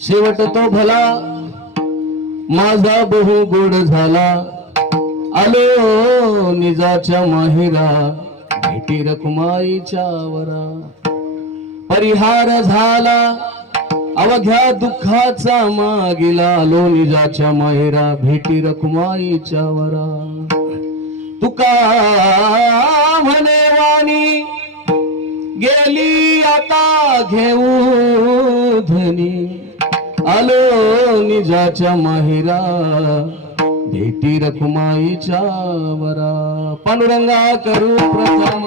शेवट तो भला माझा बहु गोड झाला, आलो निजाच्या माहेरा भेटी रखुमाईच्या वरा. परिहार झाला अवघ्या दुःखाचा मागिला, आलो निजाच्या माहेरा भेटी रखुमाईच्या वरा. तुका म्हणे वाणी गेली आता घेऊ धनी, आलो निजाच्या माहेरा भेटी रखुमाईच्या वरा. पांडुरंगा करू प्रथम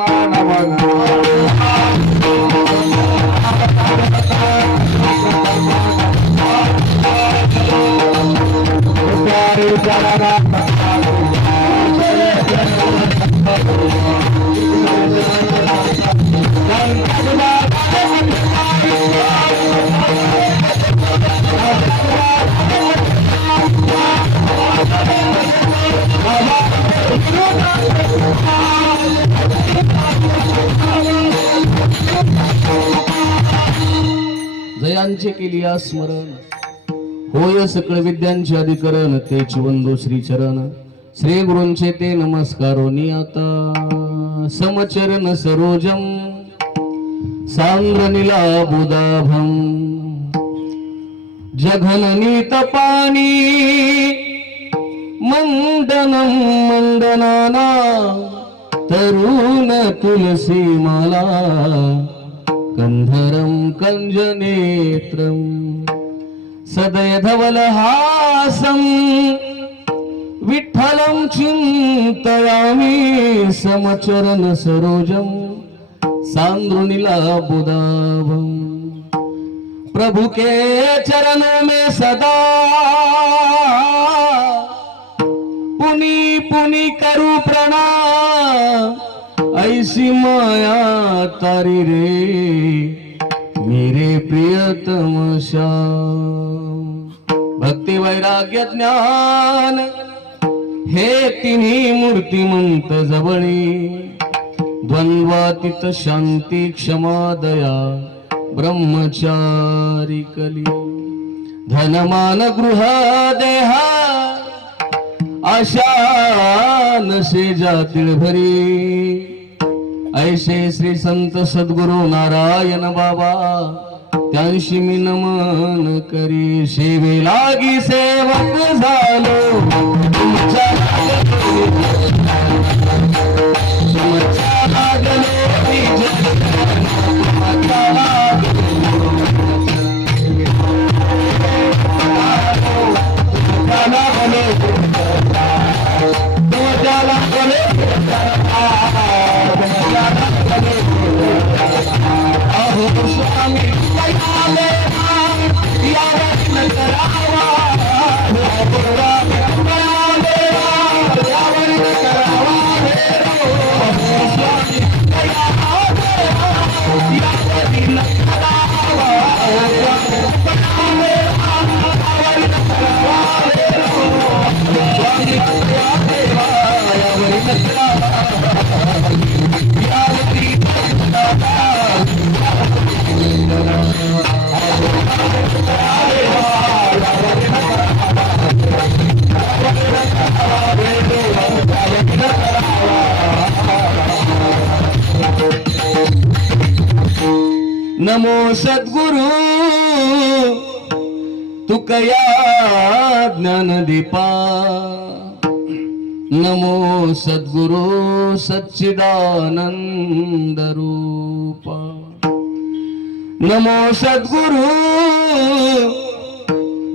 जयांचे केलिया स्मरण, होय सकळ विद्यांचे अधिकरण. तेच वंदो श्री चरण, श्री गुरूंचे ते नमस्कारोनी आता. समचरण सरोजम सांद्र नीलाबुदाभम, जघननीत पाणी मंडनम मंडनाना. तरुण तुलसी माला कंधरम कंजनेत्रम, सदय धवलहासम विठ्ठलं चिंतयामि. समचरण सरोजम सांद्रुनिलाबुदाभम, प्रभु के चरणों में सदा पुनि पुनि करूं प्रणाम. ऐसी माया तारी रे मेरे प्रियतम श्याम. भक्ती वैराग्य ज्ञान हे तिन्ही मूर्तिमंत जवळी. द्वंद्वातीत शांती क्षमा दया ब्रह्मचारी कली. धनमान गृह देहा आशा नसे जातील भरी. ऐसे श्री संत सद्गुरु नारायण बाबा त्यांशी मी नमन करी. सेवे लागी सेवक झालो तुमच्या नमो सद्गुरु तुकया ज्ञानदीपा. नमो सद्गुरु सच्चिदानंद रूप, नमो सद्गुरु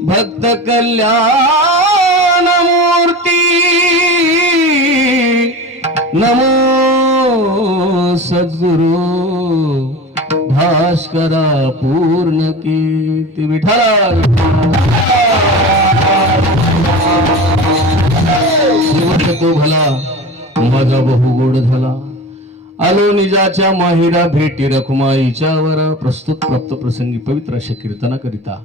भक्त कल्याण मूर्ती, नमो सद्गुरु भास्करा पूर्ण कीर्ती. विठ्ठला तो भला माझा बहु गोड झाला. आलो निजाच्या माहिरा भेटी रखुमाईच्या वर. प्रस्तुत प्राप्त प्रसंगी पवित्र अशा कीर्तना करिता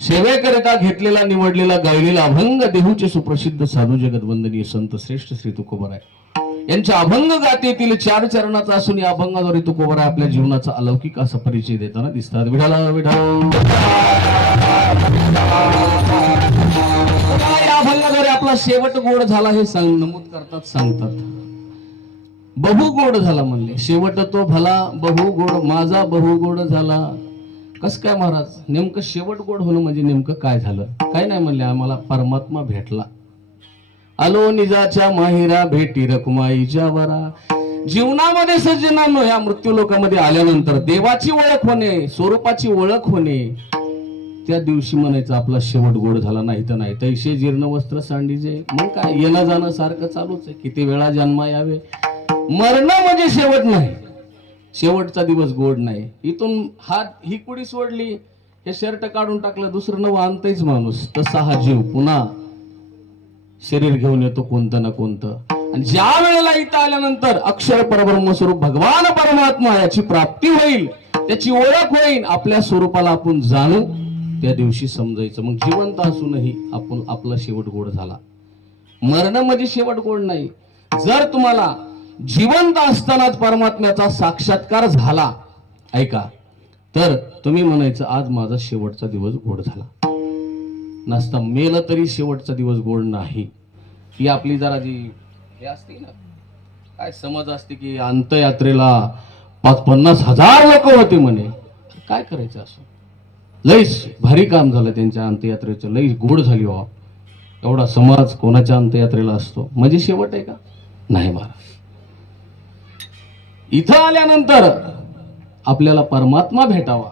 सेवेकरिता घेतलेला निवडलेला गायलेला अभंग देहूचे सुप्रसिद्ध साधू जगतवंदनीय संत श्रेष्ठ श्री तुकोबराय यांच्या अभंग गाथेतील 4 चरणाचा असून या अभंगाद्वारे तुकोबराय आपल्या जीवनाचा अलौकिक असा परिचय देताना दिसतात. विठाला विठा या अभंगाद्वारे आपला शेवट गोड झाला हे नमूद करतात, सांगतात. बहु गोड झाला म्हणले, शेवट तो भला बहु गोड, माझा बहु गोड झाला. कस काय महाराज, नेमकं शेवट गोड होणं म्हणजे नेमकं काय झालं? काय नाही म्हणले, आम्हाला परमात्मा भेटला. आलो निजाच्या माहिरा भेटी रखुमाईच्या वरा. जीवनामध्ये सज्जनांनो या मृत्यू लोकामध्ये आल्यानंतर देवाची ओळख होणे, स्वरूपाची ओळख होणे, त्या दिवशी म्हणायचं आपला शेवट गोड झाला. नाही तर नाही, तैसे जीर्ण वस्त्र सांडीचे. मग काय येणं जाणं सारखं चालूच आहे. किती वेळा जन्मा यावे, मरण म्हणजे शेवट नाही. शेवटचा दिवस गोड नाही. इथून ही कुडी सोडली, हे शर्ट काढून टाकलं, दुसरं नवं आणतच माणूस. तसा हा जीव पुन्हा शरीर घेऊन येतो कोणतं ना कोणतं. आणि ज्या वेळेला इथं आल्यानंतर अक्षर परब्रह्म स्वरूप भगवान परमात्मा याची प्राप्ती होईल, त्याची ओळख होईल, आपल्या स्वरूपाला आपण जाणू, त्या दिवशी समजायचं मग जिवंत असूनही आपण आपला शेवट गोड झाला. मरण म्हणजे शेवट गोड नाही. जर तुम्हाला जिवंत असतानाच परमात्म्याचा साक्षात्कार झाला, ऐका, तर तुम्ही म्हणायचं आज माझा शेवटचा दिवस गोड झाला. नसता मेलं तरी शेवटचा दिवस गोड नाही. ही आपली जरा जी हे असते ना, काय समज असते की अंत्ययात्रेला 50,000 लोक होते म्हणे. काय करायचं असं, लईच भारी काम झालं त्यांच्या अंत्ययात्रेचं, लईच गोड झाली. एवढा समाज कोणाच्या अंत्ययात्रेला असतो म्हणजे शेवट आहे का? नाही महाराज. इथं आल्यानंतर आपल्याला परमात्मा भेटावा,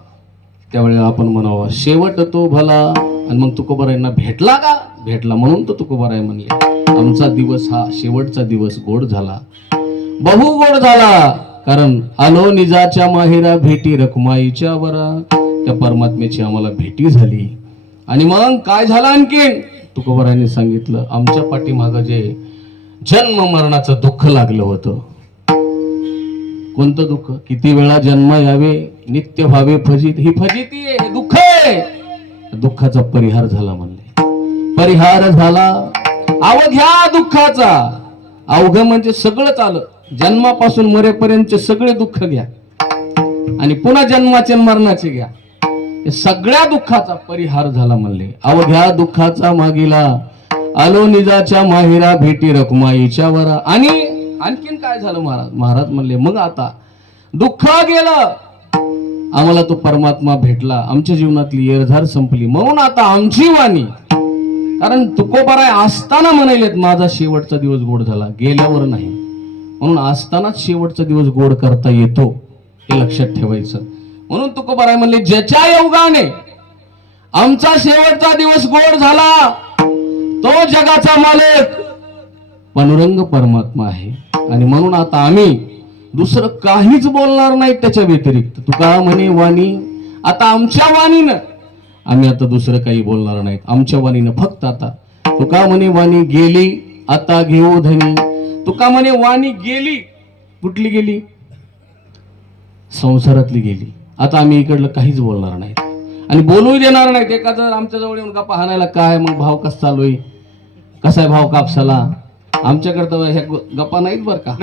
त्यावेळेला आपण म्हणावा शेवट तो भला. आणि मग तुकोबारायांना भेटला का? भेटला, म्हणून तो तुकोबाराय म्हणले आमचा दिवस हा शेवटचा दिवस गोड झाला, बहु गोड झाला. कारण आलो निजाच्या माहेरा भेटी रखुमाईच्या वरा. त्या परमात्म्याची आम्हाला भेटी झाली. आणि मग काय झालं आणखीन? तुकोबारायांनी सांगितलं आमच्या पाठीमागं जे जन्म मरणाचं दुःख लागलं होतं. कोणतं दुःख? किती वेळा जन्म यावे, नित्य व्हावे फजित. ही फजिती आहे, दुःख आहे. दुःखाचा परिहार झाला म्हणले, परिहार झाला. अवघ्या दुःखाचा, अवघ म्हणजे सगळंच आलं, जन्मापासून मरेपर्यंत सगळे दुःख घ्या आणि पुन्हा जन्माचे मरणाचे घ्या, सगळ्या दुःखाचा परिहार झाला म्हणले. अवघ्या दुःखाचा मागीला आलो निजाच्या माहिरा भेटी रखुमाईच्या वरा. आणि आणखीन काय झालं महाराज? महाराज म्हणले मग आता दुःख गेलं, आम्हाला तो परमात्मा भेटला, आमच्या जीवनातली येरझार संपली. म्हणून आता आमची वाणी, कारण तुकोबाराय असताना म्हणालेत माझा शेवटचा दिवस गोड झाला, गेल्यावर नाही. म्हणून असतानाच शेवटचा दिवस गोड करता येतो, हे लक्षात ठेवायचं. म्हणून तुकोबाराय म्हणले ज्याच्या योगाने आमचा शेवटचा दिवस गोड झाला तो जगाचा मालक पांडुरंग परमात्मा आहे. आणि म्हणून आता आम्ही दुसरं काहीच बोलणार नाही त्याच्या व्यतिरिक्त. तुका म्हणे वाणी, आता आमच्या वाणीनं आम्ही आता दुसरं काही बोलणार नाहीत. आमच्या वाणीनं फक्त आता तुका म्हणे वाणी गेली आता घेऊ धनी. तुका म्हणे वाणी गेली, कुठली गेली? संसारातली गेली. आता आम्ही इकडलं काहीच बोलणार नाही आणि बोलू देणार नाहीत. एखादं आमच्या जवळ येऊन गप्पा हाणायला काय मग भाव कसा चालू आहे, कसा आहे भाव कापसाला, आमच्याकडे ह्या गप्पा नाहीत बर का.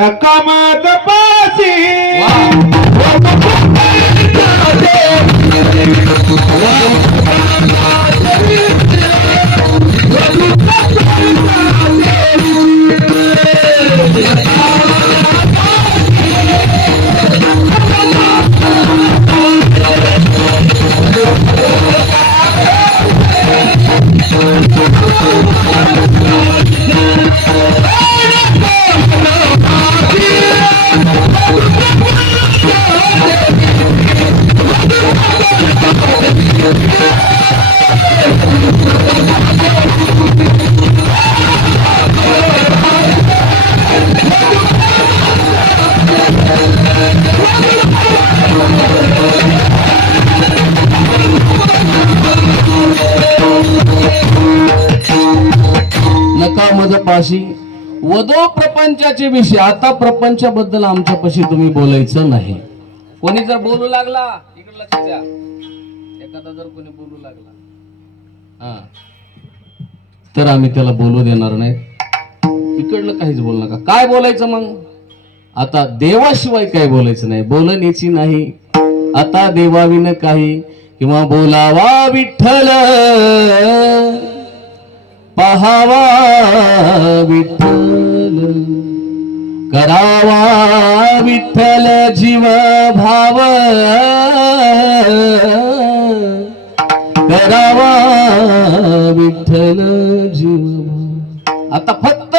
पाशी वदो प्रपंचाचे विषय. आता प्रपंचाबद्दल आमच्यापाशी तुम्ही बोलायचं नाही. कोणी जर बोलू लागला इकडे लक्ष द्या, एखादा जर कोणी बोलू लागला हा तर आम्ही त्याला बोलू देणार नाही. इकडलं काहीच बोलू नका. काय बोलायचं मग? आता देवाशिवाय काय बोलायचं नाही, बोलण्याची नाही आता देवाविन काही. किंवा बोलावा विठ्ठल पहावा विठ्ठल करावा विठ्ठल जीव भाव करावा विठ्ठल जीव भाव. आता फक्त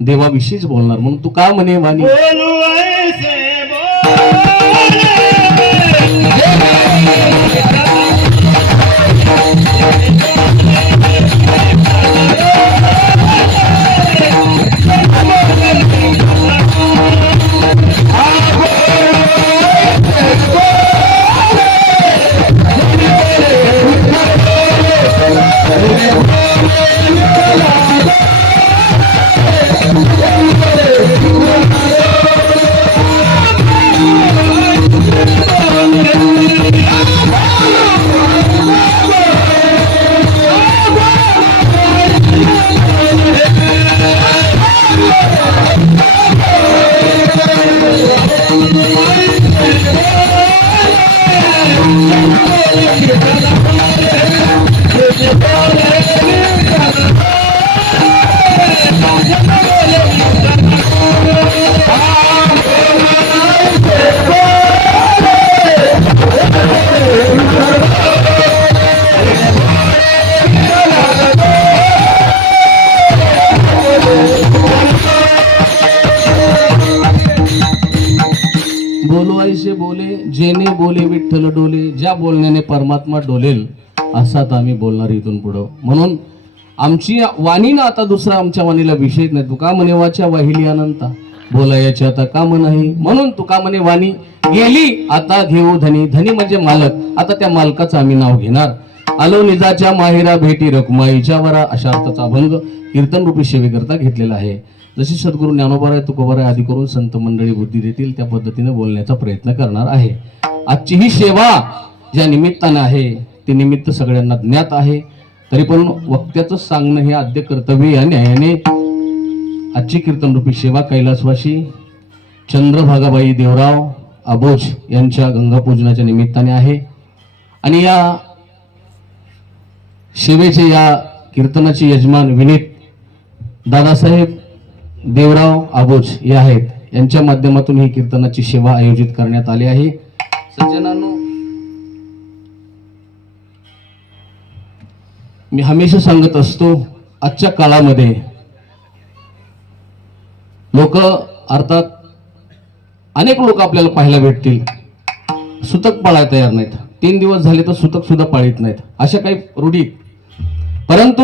देवाविषयीच बोलणार. म्हणून तू का म्हणे वाणी बोलो ऐसे बोले जेने बोले विठ्ठल डोले. ज्या बोलण्याने परमात्मा डोलेल असाच आम्ही बोलणार इथून पुढं. म्हणून आमची वाणी ना आता दुसरा आमच्या वाणीला विषयच नाही. तुका म्हणे वाच्या वाहिली अनंता बोलायची आता काम नाही. म्हणून तुका म्हणे वाणी गेली आता घेऊ धनी. धनी म्हणजे मालक. आता त्या मालकाचं आम्ही नाव घेणार. आलो निजाच्या माहेरा भेटी रखुमाईच्या वरा अशा अर्थाचा अभंग कीर्तन रूपी सेवेकरता घेतलेला आहे. जशी सद्गुरू ज्ञानोबाराय तुकोबाराय आदी करून संत मंडळी बुद्धी देतील त्या पद्धतीने बोलण्याचा प्रयत्न करणार आहे. आजची ही सेवा ज्या निमित्ताने आहे ते निमित्त सगळ्यांना ज्ञात आहे. तरी पण वक्त्याचं सांगणं हे आद्य कर्तव्य या न्यायाने आजची कीर्तन रूपी सेवा कैलासवासी चंद्रभागाबाई देवराव अबोज यांच्या गंगापूजनाच्या निमित्ताने आहे. आणि या सेवेचे या कीर्तनाचे यजमान विनीत दादासाहेब देवराव आबोज हे आहेत. यांच्या माध्यमातून ही कीर्तनाची सेवा आयोजित करण्यात आली आहे. सज्जनांनो, मी हमेशा सांगत असतो आजच्या काळामध्ये लोक अर्थात अनेक लोक आपल्याला पाहायला भेटतील सुतक पाळायला तयार नाहीत. 3 दिवस झाले तर सुतक सुद्धा पाळीत नाहीत. अशा काही रूढी. परंतु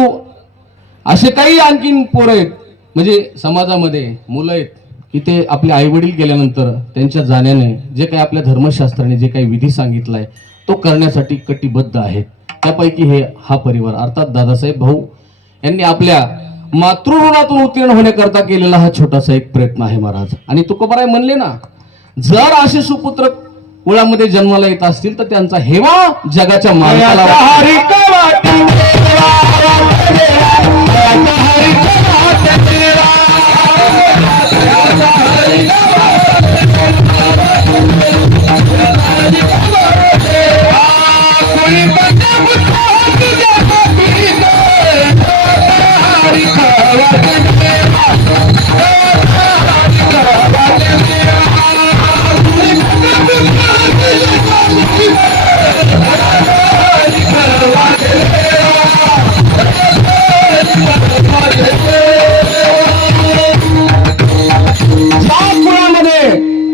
असे काही आणखीन पोरं आहेत म्हणजे समाजामध्ये मुलं आहेत की ते आपले आई वडील गेल्यानंतर त्यांच्या जाण्याने जे काही आपल्या धर्मशास्त्राने जे काही विधी सांगितलाय तो करण्यासाठी कटिबद्ध आहेत. त्यापैकी हा परिवार अर्थात दादासाहेब भाऊ यांनी आपल्या मातृऋणातून उत्तीर्ण होण्याकरता केलेला हा छोटासा एक प्रयत्न आहे महाराज. आणि तुकोबाराय म्हणले ना, जर असे सुपुत्र कुळामध्ये जन्माला येत असतील तर त्यांचा हेवा जगाच्या मालकाला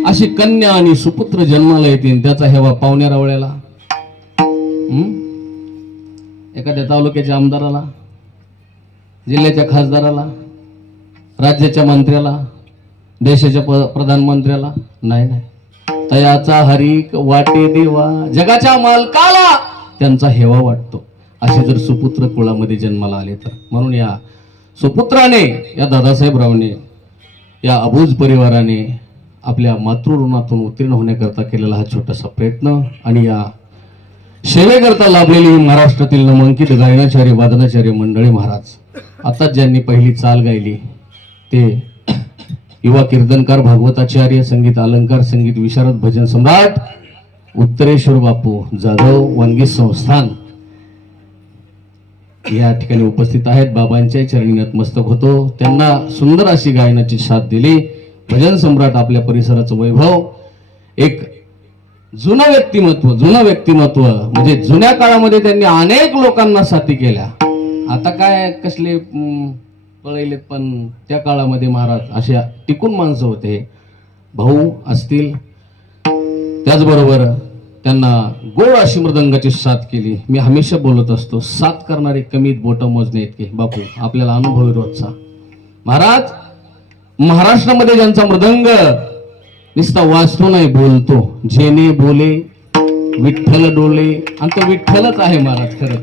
अशी कन्या आणि सुपुत्र जन्माला येतील त्याचा हेवा पाहुण्या रावळ्याला, एखाद्या तालुक्याच्या आमदाराला, जिल्ह्याच्या खासदाराला, राज्याच्या मंत्र्याला, देशाच्या प्रधानमंत्र्याला नाही. तयाचा हरिक वाटे देवा जगाच्या मालकाला त्यांचा हेवा वाटतो. असे जर सुपुत्र कुळामध्ये जन्माला आले तर. म्हणून या सुपुत्राने या दादासाहेबरावने या अबूज परिवाराने आपल्या मातृऋणातून उत्तीर्ण होण्याकरता केलेला हा छोटासा प्रयत्न आणि या सेवेकरता लाभलेली महाराष्ट्रातील नामांकित गायनाचार्य वादनाचार्य मंडळी महाराज. आता ज्यांनी पहिली चाल गायली ते युवा कीर्तनकार भागवताचार्य संगीत अलंकार संगीत विशारद भजन सम्राट उत्तरेश्वर बापू जाधव वनगी संस्थान या ठिकाणी उपस्थित आहेत. बाबांच्या चरणी नतमस्तक होतो. त्यांना सुंदर अशी गायनाची साथ दिली. भजन सम्राट आपल्या परिसराचं वैभव, एक जुनं व्यक्तिमत्व म्हणजे जुन्या काळामध्ये त्यांनी अनेक लोकांना साथी केल्या. आता काय कसले पळलेत, पण त्या काळामध्ये महाराज अशा टिकून माणसं होते. भाऊ असतील, त्याचबरोबर त्यांना गोड अशी मृदंगाची साथ केली. मी हमेशा बोलत असतो, साथ करणारे कमीत बोटं मोजणे इतके. बापू आपल्याला अनुभव रोजचा. महाराज महाराष्ट्रामध्ये ज्यांचा मृदंग नुसता वाचतो नाही बोलतो, जेने बोले विठ्ठल डोले, आणि तो विठ्ठलच आहे महाराज खरं.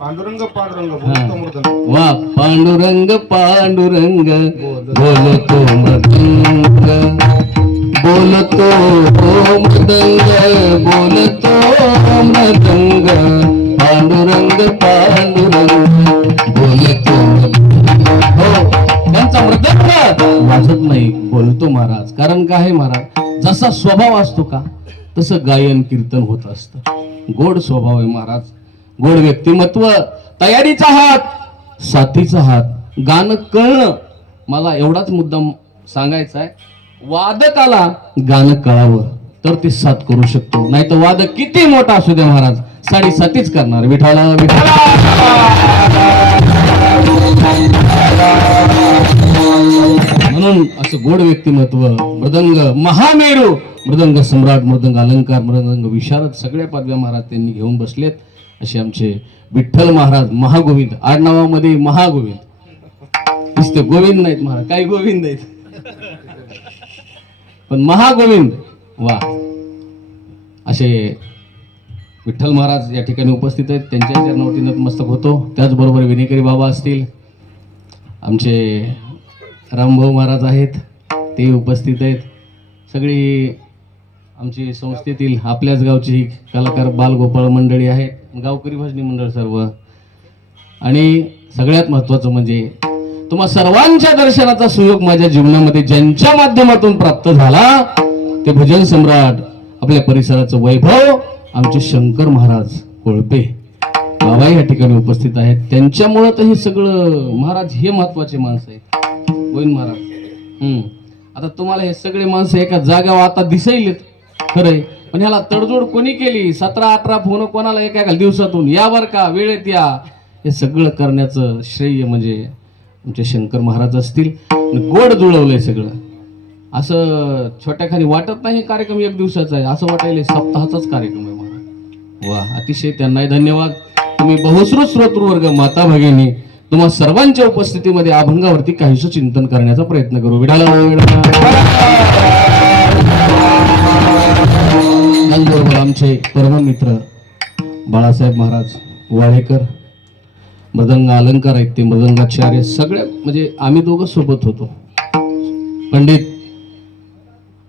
पांडुरंग पांडुरंग वा पांडुरंग पांडुरंग बोलतो मृदंग, बोलतो मृदंग, बोलतो मृदंग, पांडुरंग पांडुरंग बोलतो. हो, त्यांचा मृदंग वाजत नाही, बोलतो महाराज. कारण काय आहे महाराज, जसा स्वभाव असतो का तसं गायन कीर्तन होत असतं. गोड स्वभाव आहे महाराज, गोड व्यक्तिमत्व, तयारीचा हात, साथीचा हात, गाणं कळणं. मला एवढाच मुद्दाम सांगायचा आहे, वादकाला गाणं कळावं तर ते साथ करू शकतो, नाही तर वादक किती मोठा असू दे महाराज साथीच करणार. विठाला विठाला. म्हणून असं गोड व्यक्तिमत्व, मृदंग महामेरू, मृदंग सम्राट, मृदंग अलंकार, मृदंग विशारद सगळ्या पदव्या महाराज त्यांनी घेऊन बसलेत. असे आमचे विठ्ठल महाराज महागोविंद, आडनावामध्ये महागोविंद, नुसते गोविंद नाहीत महाराज, काही गोविंद नाहीत पण महागोविंद. वा, असे विठ्ठल महाराज या ठिकाणी उपस्थित आहेत. त्यांच्या चरणावरती नतमस्तक होतो. त्याचबरोबर विनेकरी बाबा असतील, आमचे रामभाऊ महाराज आहेत, ते उपस्थित आहेत. सगळी आमची संस्थेतील आपल्याच गावची कलाकार बालगोपाळ मंडळी आहेत, गावकरी भजनी मंडळ सर्व. आणि सगळ्यात महत्त्वाचं म्हणजे तुम्हा सर्वांच्या दर्शनाचा सुयोग माझ्या जीवनामध्ये ज्यांच्या माध्यमातून प्राप्त झाला ते भजन सम्राट, आपल्या परिसराचं वैभव, आमचे शंकर महाराज कोळपे बाबा या ठिकाणी उपस्थित आहेत. त्यांच्यामुळं तर हे सगळं महाराज, हे महत्वाचे माणसं आहेत गोविंद महाराज. आता तुम्हाला हे सगळे माणसं एका जाग्यावर आता दिसायलेत खरंय, पण ह्याला तडजोड कोणी केली? 17-18 फोन कोणाला एका दिवसातून या बर का, वेळेत या, हे सगळं करण्याचं श्रेय म्हणजे आमचे शंकर महाराज असतील. गोड जुळवलंय सगळं. असं छोट्याखाली वाटत नाही कार्यक्रम एक दिवसाचा आहे, असं वाटायला सप्ताहाचाच कार्यक्रम आहे महाराज. वा, अतिशय त्यांनाही धन्यवाद. तुम्ही बहुश्रुत श्रोतृवर्ग, माता भगिनी, तुम्हा सर्वांच्या उपस्थितीमध्ये अभंगावरती काहीसं चिंतन करण्याचा प्रयत्न करू. विडाला त्याचबरोबर आमचे परममित्र बाळासाहेब महाराज वाळेकर, मृदंग अलंकार आहेत ते, मृदंगाचार्य सगळ्या, म्हणजे आम्ही दोघं सोबत होतो. पंडित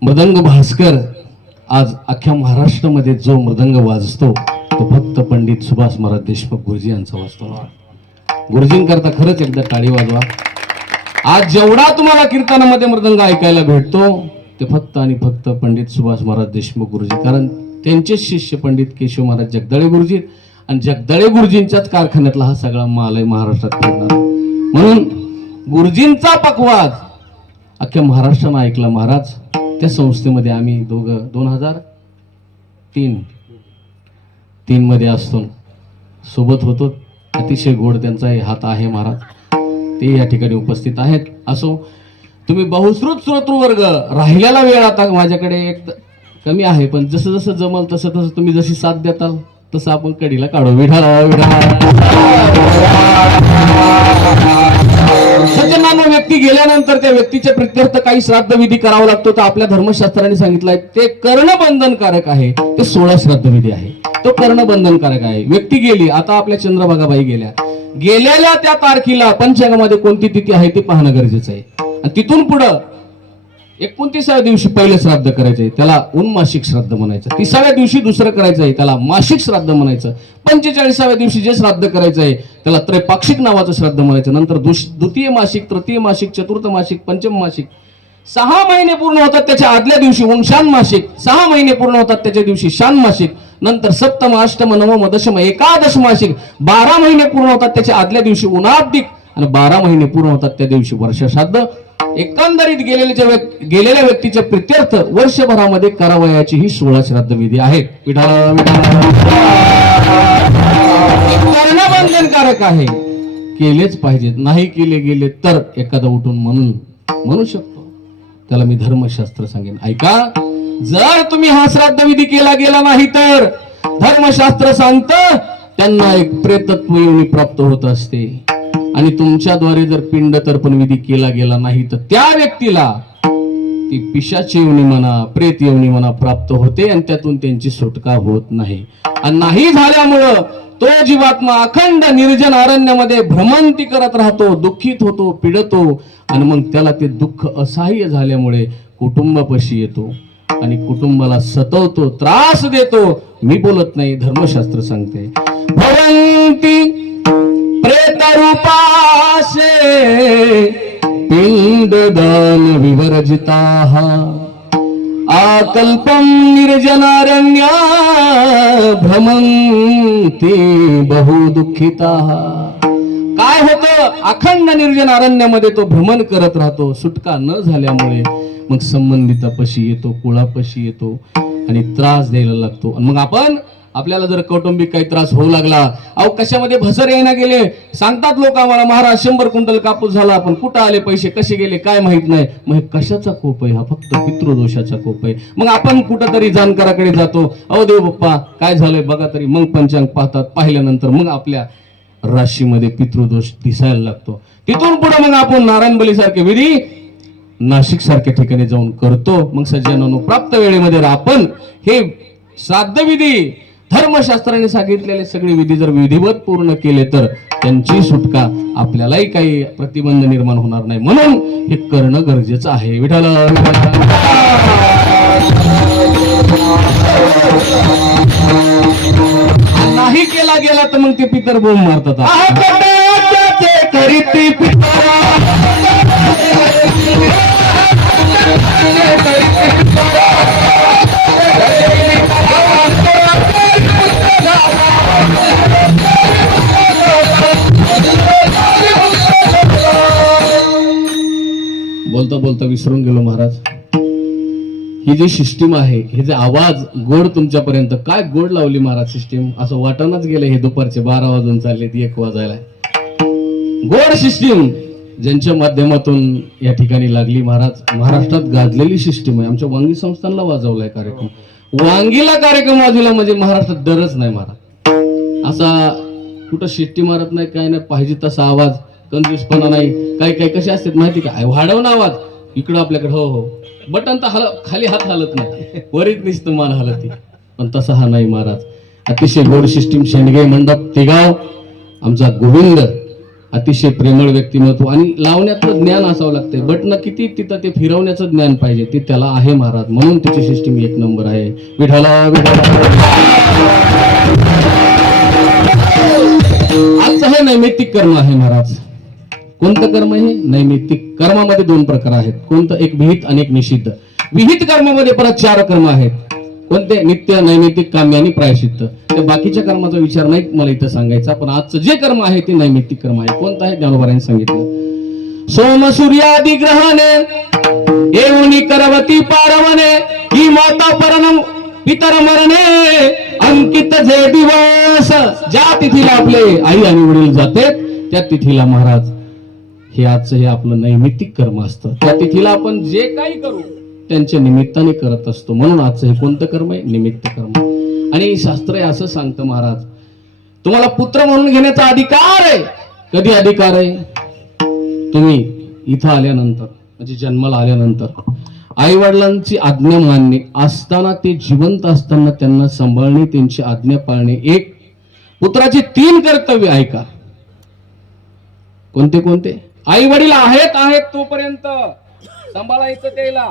मृदंग भास्कर, आज अख्ख्या महाराष्ट्रामध्ये जो मृदंग वाजतो तो फक्त पंडित सुभाष महाराज देशमुख गुरुजी यांचा वाजतो. गुरुजींकरता खरंच एकदा टाळी वाजवा. आज जेवढा तुम्हाला कीर्तनामध्ये मृदंग ऐकायला भेटतो ते फक्त आणि फक्त पंडित सुभाष महाराज देशमुख गुरुजी, कारण त्यांचे शिष्य पंडित केशव महाराज जगदाळे गुरुजी, आणि जगदाळे गुरुजींच्याच कारखान्यातला हा सगळा माल आहे महाराष्ट्रात फिरणार. म्हणून गुरुजींचा पकवाज अख्ख्या महाराष्ट्रानं ऐकला महाराज. त्या संस्थेमध्ये आम्ही दोघं 2003 मध्ये असतो सोबत होतो. अतिशय गोड त्यांचा हात आहे महाराज, ते या ठिकाणी उपस्थित आहेत. असो, तुम्ही बहुश्रुत श्रोतृवर्ग, राहिलेला वेळ आता माझ्याकडे एक कमी आहे, पण जसं जसं जमल तसं तसं तुम्ही जशी साथ देताल तसं आपण कडीला काढू. सज्जनांनो, व्यक्ती गेल्यानंतर त्या व्यक्तीच्या प्रित्यर्थ काही श्राद्ध विधी करावा लागतो, तर आपल्या धर्मशास्त्राने सांगितलंय ते करणं बंधनकारक आहे. ते 16 श्राद्ध विधी आहे, तो करणं बंधनकारक आहे. व्यक्ती गेली, आता आपल्या चंद्रभागाबाई गेल्या, गेलेल्या त्या तारखेला पंचांगामध्ये कोणती तिथी आहे ते पाहणं गरजेचं आहे. आणि तिथून पुढं 29व्या दिवशी पहिलं श्राद्ध करायचंय, त्याला उन्मासिक श्राद्ध म्हणायचं. 30व्या दिवशी दुसरं करायचंय, त्याला मासिक श्राद्ध म्हणायचं. 45व्या दिवशी जे श्राद्ध करायचंय त्याला त्रैपाक्षिक नावाचं श्राद्ध म्हणायचं. नंतर द्वितीय मासिक, तृतीय मासिक, चतुर्थ मासिक, पंचम मासिक. 6 महिने पूर्ण होतात त्याच्या आदल्या दिवशी ऊनशान मासिक, 6 महिने पूर्ण होतात त्याच्या दिवशी शान मासिक. नंतर सप्तम, अष्टम, नवम, दशम, एकादश मासिक. 12 महिने पूर्ण होतात त्याच्या आदल्या दिवशी उन्हाब्दिक आणि 12 महिने पूर्ण होतात त्या दिवशी वर्षश्राद्ध. एकंदरीत गेलेल्या व्यक्तीच्या प्रित्यर्थ वर्षभरामध्ये करावयाची ही 16 श्राद्ध विधी आहेत. करणं बंधनकारक आहे, केलेच पाहिजेत. नाही केले गेले तर एखादा उठून म्हणू शकतो, त्याला मी धर्मशास्त्र सांगेन. ऐका, जर तुम्ही हा श्राद्ध विधी केला गेला नाही तर धर्मशास्त्र सांगतं त्यांना एक प्रेतत्व योनी प्राप्त होत असते. आणि तुमच्याद्वारे जर पिंड तर्पण विधी केला गेला नाही तर त्या व्यक्तीला ती पिशाची योनी म्हणा, प्रेत योनी म्हणा प्राप्त होते आणि त्यातून त्यांची सुटका होत नाही. आणि नाही झाल्यामुळं तो जीवात्मा अखंड निर्जन अरण्यामध्ये भ्रमंती करत राहतो, दुःखित होतो, पिडतो. आणि मग त्याला ते दुःख असह्य झाल्यामुळे कुटुंबापाशी येतो आणि कुटुंबाला सतवतो, त्रास देतो. मी बोलत नाही, धर्मशास्त्र सांगते. भवंती प्रेतरूपासे पिंडदान विवर्जिताः आकल्पं निर्जनारण्या भ्रमन्ति बहु दुःखिताः. काय होतं, अखंड निर्जन अरण्यामध्ये तो भ्रमण करत राहतो. सुटका न झाल्यामुळे मग संबंधितापाशी येतो, कुळापाशी येतो आणि त्रास द्यायला लागतो. आणि मग आपल्याला जर कौटुंबिक काही त्रास होऊ लागला, अहो कशामध्ये भसर येईना गेले, सांगतात लोक आम्हाला, महाराज 100 क्विंटल कापूस झाला, पण कुठं आले पैसे, कसे गेले काय माहित नाही. मग कशाचा कोप आहे हा? फक्त पितृदोषाचा कोप आहे. मग आपण कुठंतरी जाणकाराकडे जातो, अहो देव बाप्पा काय झालंय बघा तरी. मग पंचांग पाहतात, पाहिल्यानंतर मग आपल्या राशीमध्ये पितृदोष दिसायला लागतो. तिथून पुढे मग आपण नारायण बली सारखे विधी नाशिक सारख्या ठिकाणी जाऊन करतो. मग सज्जनांनो, प्राप्त वेळेमध्ये आपण हे श्राद्ध विधी धर्मशास्त्राने सांगितलेले सगळे विधी जर विधिवत पूर्ण केले तर त्यांची सुटका, आपल्यालाही काही प्रतिबंध निर्माण होणार नाही. म्हणून हे करणं गरजेचं आहे. विठ्ठल नाही केला गेला तर मग ते पितर बोंब मारतात. बोलता बोलता विसरून गेलो महाराज. ही जी सिस्टीम आहे, हे जे आवाज गोड तुमच्यापर्यंत, काय गोड लावली महाराज सिस्टीम, असं वाटणच गेलं. हे दुपारचे 12 वाजून चालले, 1 वाजायला. गोड सिस्टीम ज्यांच्या माध्यमातून या ठिकाणी लागली महाराज. महाराष्ट्रात गाजलेली सिस्टीम आहे. आमच्या वांगी संस्थानला वाजवलाय कार्यक्रम. वांगीला कार्यक्रम वाजवला म्हणजे महाराष्ट्रात दरच नाही महाराज. असा कुठं शिट्टी मारत नाही, काय नाही, पाहिजे तसा आवाज, कंजूसपणा नाही. काही कसे असतात माहिती का, वाढवून आवाज इकडं आपल्याकडे, हो बटन तर खाली हात हलत नाही, वरीत निसतं मान हलती. पण तसा हा नाही महाराज. अतिशय गोड सिस्टीम. शेंडगे मंडप तेगाव, आमचा गोविंद, अतिशय प्रेमळ व्यक्तिमत्व. आणि लावण्याचं ज्ञान असावं लागतंय. बटन किती तिथं ते फिरवण्याचं ज्ञान पाहिजे, ते त्याला आहे महाराज. म्हणून त्याची सिस्टीम 1 नंबर आहे. विठाला आजचं हे नैमित्तिक कर्म आहे महाराज. कोणतं कर्म आहे? नैमित्तिक. कर्मामध्ये 2 प्रकार आहेत. कोणतं? एक विहित आणि एक निषिद्ध. विहित कर्मामध्ये परत 4 कर्म आहेत. कोणते? नित्य, नैमित्तिक, काम्य आणि प्रायश्चित्त. त्या बाकीच्या कर्माचा विचार नाही मला इथं सांगायचा, पण आजचं जे कर्म आहे ते नैमित्तिक कर्म आहे. कोणतं आहे? ज्ञानोबारांनी सांगितलं. सोम सूर्यादि ग्रहणे येऊनी करवती पारवणे ही माता परम पितर मरणे अंकित जे दिवस. ज्या तिथीला आपले आई आणि वडील जाते त्या तिथीला महाराज हे आजचं हे आपलं नैमित्तिक कर्म असतं. त्या तिथीला आपण जे काही करू त्यांच्या निमित्ताने करत असतो. म्हणून आजचं हे कोणतं कर्म आहे? निमित्त कर्म. आणि शास्त्र असं सांगतं महाराज, तुम्हाला पुत्र म्हणून घेण्याचा अधिकार आहे. कधी अधिकार आहे? तुम्ही इथं आल्यानंतर, म्हणजे जन्माला आल्यानंतर आई वडिलांची आज्ञा मानणे, असताना ते जिवंत असताना त्यांना सांभाळणे, त्यांची आज्ञा पाळणे. एक पुत्राची 3 कर्तव्य ऐका. कोणते कोणते? आई वडील आहेत तोपर्यंत सांभाळायचं त्याला,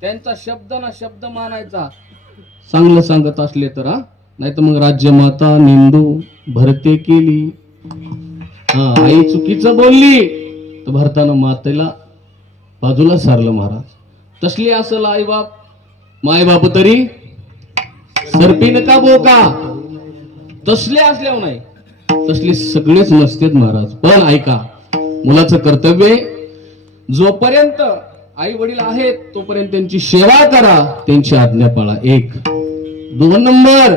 त्यांचा शब्द ना शब्द मानायचा, चांगलं सांगत असले तर. नाही तर मग राज्यमाता निंदू भरते केली. आई चुकीचं बोलली तर भरताना मातेला बाजूला सारलं महाराज. तसली असल आई बाप, माय बाप तरी सरपीन का बोका, तसले असल्यावर नाही, तसले सगळेच नसतेत महाराज. पण ऐका, मुलाचं कर्तव्य जोपर्यंत आई वडील आहेत तोपर्यंत त्यांची सेवा करा, त्यांची आज्ञा पाळा. 1. 2 नंबर,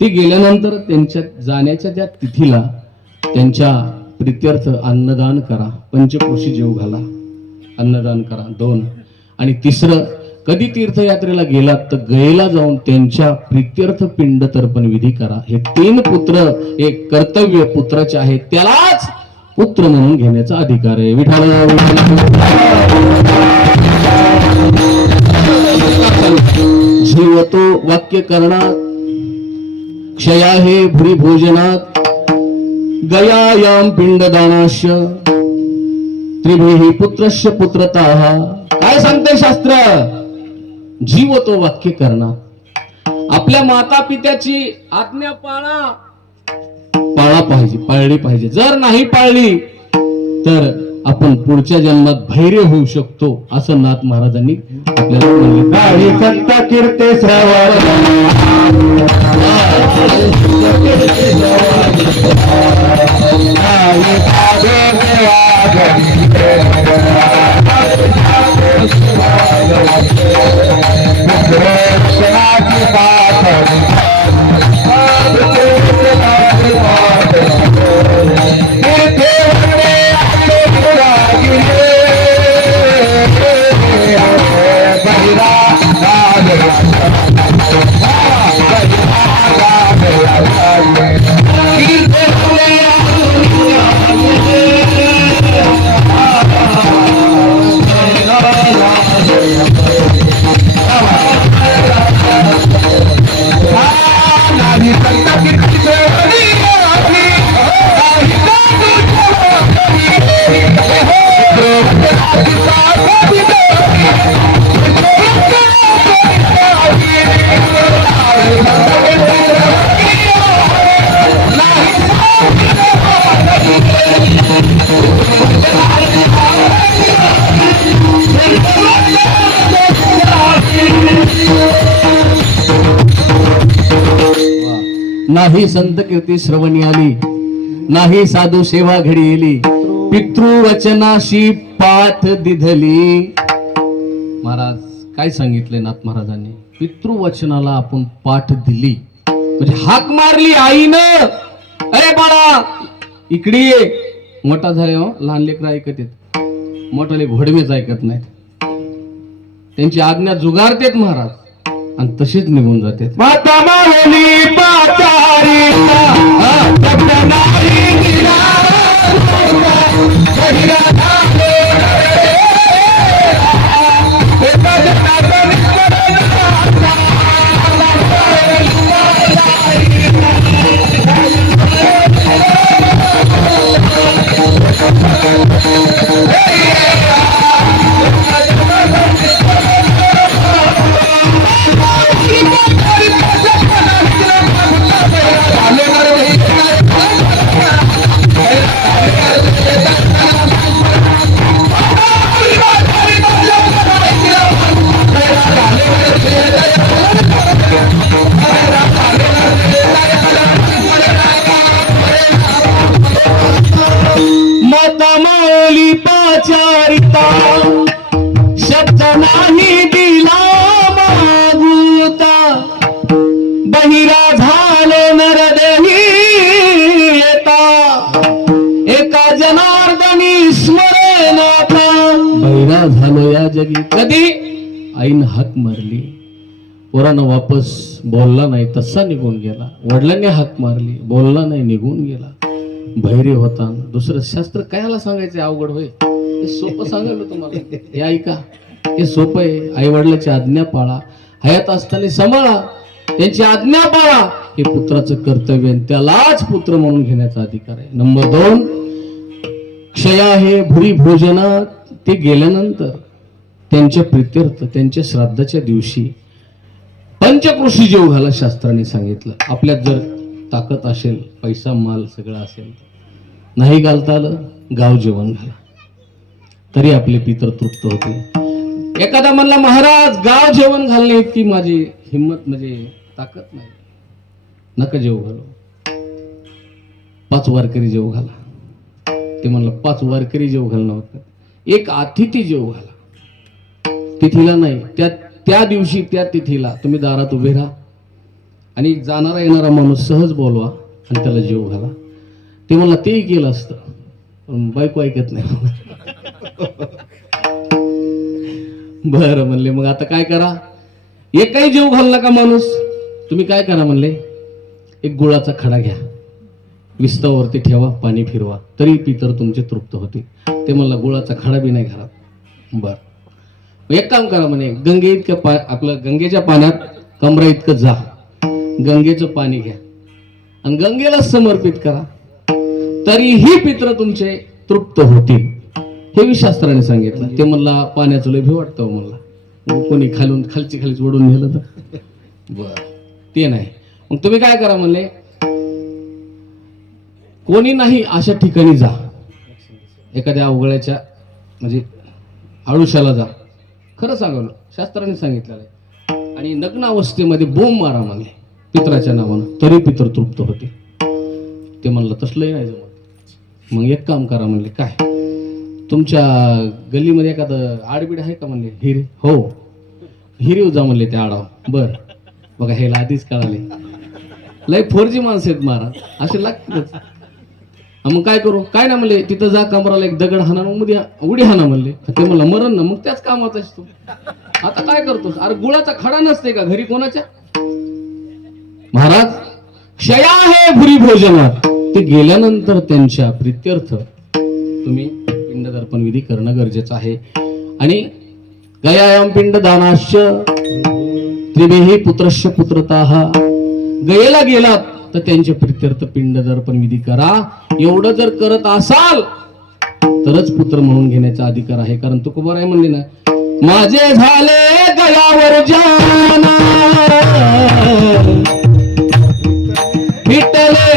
ती गेल्यानंतर त्यांच्या जाण्याच्या त्या तिथीला त्यांच्या प्रित्यर्थ अन्नदान करा, पंचक्रोशी जेव घाला, अन्नदान करा. 2. आणि 3, कधी तीर्थयात्रेला गेलात तर गयेला जाऊन त्यांच्या प्रित्यर्थ पिंड तर्पण विधी करा. हे 3 पुत्र एक कर्तव्य पुत्राचे आहे, त्यालाच पुत्र म्हणून घेण्याचा अधिकार आहे. विठाला जीवतो वाक्य करणात, क्षया हे भूरी भोजनात, गयायाम पिंडदानाश्य, त्रिभिः पुत्रस्य पुत्रताः. काय सांगते शास्त्र? जीवतो वाक्य करणात, आपल्या माता पित्याची आज्ञा पाळा पाहिजे, पाळली पाहिजे. जर नाही पाळली तर आपण पुढच्या जन्मात भैर्य होऊ शकतो, असं नाथ महाराजांनी आपल्याला म्हणले. काही संत कीर्ती नाही संत कीर्ती श्रवणी आली, नाही साधू सेवा घडी येली, पितृवचनाशी पाठ दिधली. महाराज काय सांगितलंय नाथ महाराजांनी? पितृवचनाला आपण पाठ दिली म्हणजे हाक मारली आईनं, अरे बाळा इकडे ये. मोठा झाले हो, लहान लेकरं ऐकत येत, मोठाले घोडवेच ऐकत नाहीत. त्यांची आज्ञा जुगारतेत महाराज आणि तशीच निघून जाते. माता मावली पाचारी पाचारिता शब्द नाही दिला मागूता, बहिरा झालो नरदेही येता, एका जनार्दनी स्मरणाता. बहिरा झालो या जगी. कधी आईनं हाक मारली, पोरानं वापस बोलला नाही, तसा निघून गेला. वडिलांनी हाक मारली, बोलला नाही, निघून गेला. भैर्य होता. दुसरं शास्त्र कायला सांगायचं अवघड होय, हे सोपं सांगायला तुम्हाला. हे ऐका, हे सोपं आहे. आई वडिलांची आज्ञा पाळा, हयात असताना सांभाळा, त्यांची आज्ञा पाळा. हे पुत्राचं कर्तव्य, त्यालाच पुत्र म्हणून घेण्याचा अधिकार आहे. नंबर 2, क्षया हे भुरी भोजनात, ते गेल्यानंतर त्यांच्या प्रित्यर्थ त्यांच्या श्राद्धाच्या दिवशी पंचक्रोशी जेव घाला शास्त्राने सांगितलं. आपल्यात जर ताकद असेल, पैसा माल सगळं असेल, नाही घालता आलं गाव जेवण घाला, तरी आपले पितर तृप्त होते. एखादा म्हणला महाराज गाव जेवण घालणे इतकी माझी हिंमत म्हणजे ताकद नाही, नका जेव घालू, 5 वारकरी जेव घाला. ते म्हणलं 5 वारकरी जेव घालणं होतं, एक अतिथी जेव घाला. तिथीला नाही, त्या दिवशी त्या तिथीला तुम्ही दारात उभे राहा आणि जाणारा येणारा माणूस सहज बोलवा आणि त्याला जेव घाला. ते म्हणला तेही केलं असतं, पण बायको ऐकत नाही. बरं म्हणले, मग आता काय करा, एकही जेव घालला का माणूस, तुम्ही काय करा म्हणले, एक गुळाचा खडा घ्या, विस्तावरती ठेवा, पाणी फिरवा, तरी पितर तुमचे तृप्त होते. ते म्हणला गुळाचा खडा बी नाही घरात. बर, एक काम करा म्हणे, गंगे इतकं आपलं गंगेच्या पाण्यात कमरा इतकं जा, गंगेचं पाणी घ्या आणि गंगेला समर्पित करा, तरीही पित्र तुमचे तृप्त होतील. हे मी शास्त्राने सांगितलं. ते म्हणला पाण्याचं लय भी वाटतं म्हणला, कोणी खालीच ओढून नेलं तर. बर, ते नाही, मग तुम्ही काय करा म्हणले, कोणी नाही अशा ठिकाणी जा, एखाद्या अवघड्याच्या म्हणजे आळुशाला जा, खरं सांगलं शास्त्राने सांगितलेलं आहे, आणि नग्न अवस्थेमध्ये बोंब मारा म्हणले पित्राच्या नावानं, तरी पितर तृप्त होते. ते म्हणलं तसलंही नाही जमत. मग एक काम करा म्हणले, काय तुमच्या गल्लीमध्ये एखादं आडबीड आहे का म्हणले, हिरे, हो हिरीव जा म्हणले त्या आडाव. बर, बघा ह्याला आधीच कळाले, लय 4G माणसं आहेत महाराज, असे लागतच. मग काय करू, काय ना म्हणले, तिथं जा, कमराला एक दगड हाना, मग उडी हाना म्हणले. ते म्हणलं मरण ना, मग त्याच कामात असतो. आता काय करतोस, अरे गुळाचा खडा नसते का घरी कोणाच्या. महाराज क्षया हे भुरी भोजनात, ते गेल्यानंतर त्यांच्या प्रित्यर्थ तुम्ही पिंडदर्पण विधी करणं गरजेचं आहे. आणि गयायाम पिंड दानाश्च त्रिभेही पुत्रश्च पुत्रताः, गयेला गेलात तर त्यांचे प्रित्यर्थ पिंड दर्पण विधी करा. एवढं जर करत असाल तरच पुत्र म्हणून घेण्याचा अधिकार आहे. कारण तुकोबा राय म्हणले ना, माझे झाले गयावर जाना, विठले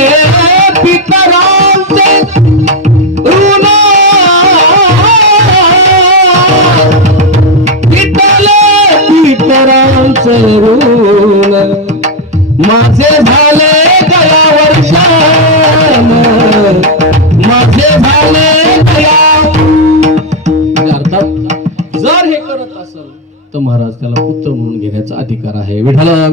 पितरांचे ऋण, विठले पितरांचे ऋण, माझे झाले गयावर जान, माझे झाले गया. अर्थात जर हे करत असेल तर महाराज त्याला पुत्र म्हणून घेण्याचा अधिकार आहे. विठ्ठला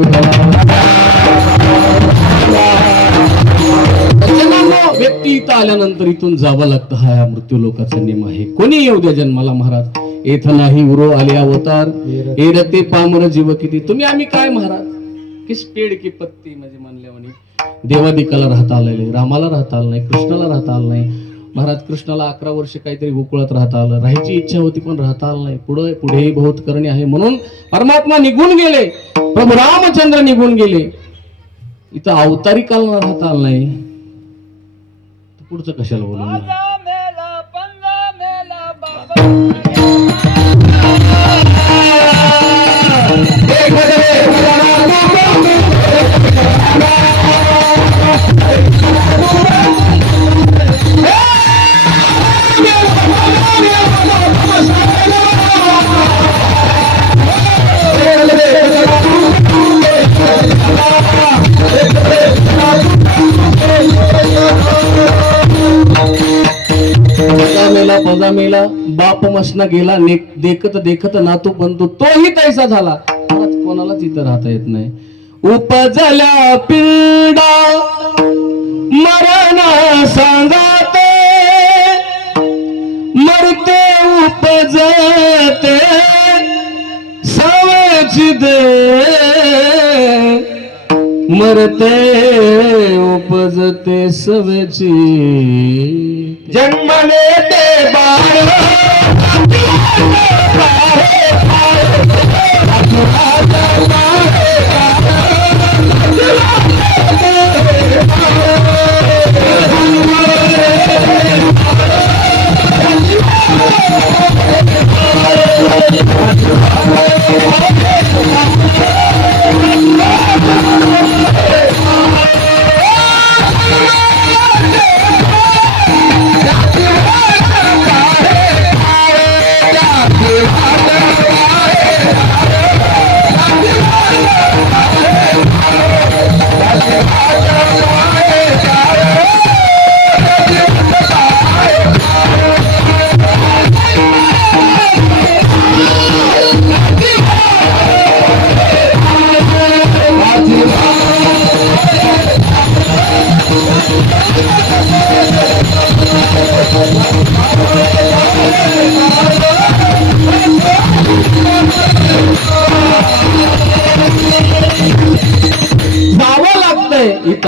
व्यक्ती इथं आल्यानंतर इथून जावं लागतं, हा या मृत्यू लोकाचा नियम आहे. कोणी येऊ द्या जन्माला महाराज, येथ नाही उरो आले अवतार, एरते पामर जीव किती. तुम्ही आम्ही काय महाराज, किस पेड की पत्ती म्हणजे म्हणल्यावानी. देवादिकाला राहता आलेलं नाही, रामाला राहता आलं नाही, कृष्णाला राहता आलं नाही. महाराज कृष्णाला 11 वर्ष काहीतरी गोकुळात राहता आलं, राहायची इच्छा होती पण राहता आलं नाही. पुढे बहुत करणे आहे म्हणून परमात्मा निघून गेले, प्रभू रामचंद्र निघून गेले. इथं अवतारी कालना राहता आलं नाही, पुढचं कशाला बोलून. मेला बाप मसना गेला, देखत देखत नातू पंतू तोही तैसा झाला. कोणालाच इथं राहता येत नाही. उपजल्या पिंडा मरण सांगाते, मरते उपजते सवची दे, मरते उपजते सवची. जन्मले ते बाळ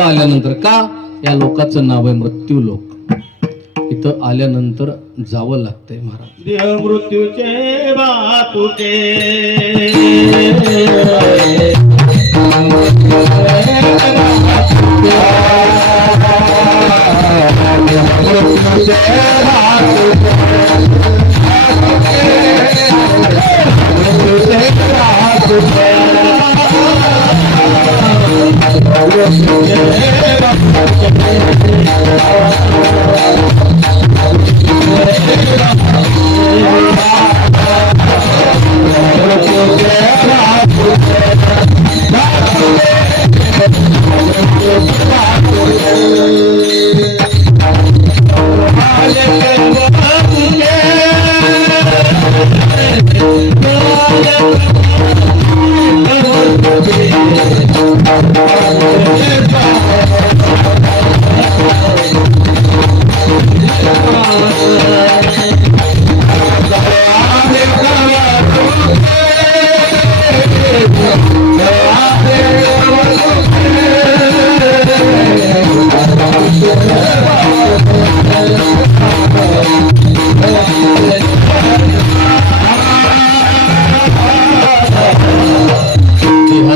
आल्यानंतर का या लोकाचं नाव आहे मृत्यू लोक. इथं आल्यानंतर जावं लागतंय महाराज. देह मृत्यूचे बातुके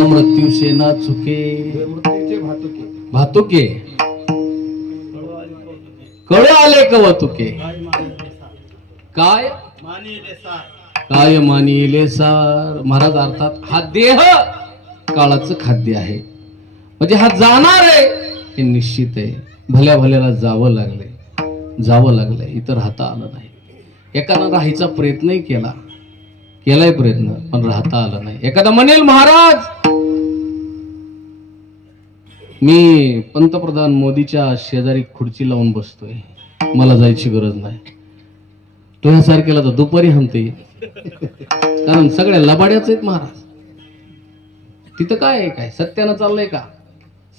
मृत्यू सेना चुके मृत्यूचे भातुके भातुके कळ आले कवतुके काय काय मानिले सार. महाराज अर्थात हा देह काळाचं खाद्य आहे, म्हणजे हा जाणार आहे हे निश्चित आहे. भल्या भल्याला जावं लागलंय इथं राहता आलं नाही. एकानं राहायचा प्रयत्नही केलाय प्रयत्न, पण राहता आला नाही. एखादा म्हणेल महाराज मी पंतप्रधान मोदीच्या शेजारी खुर्ची लावून बसतोय, मला जायची गरज नाही. तुझ्यासारख्याला तर दुपारी हमते, कारण सगळ्या लबाड्याच आहेत महाराज. तिथं काय आहे, काय सत्यानं चाललंय का?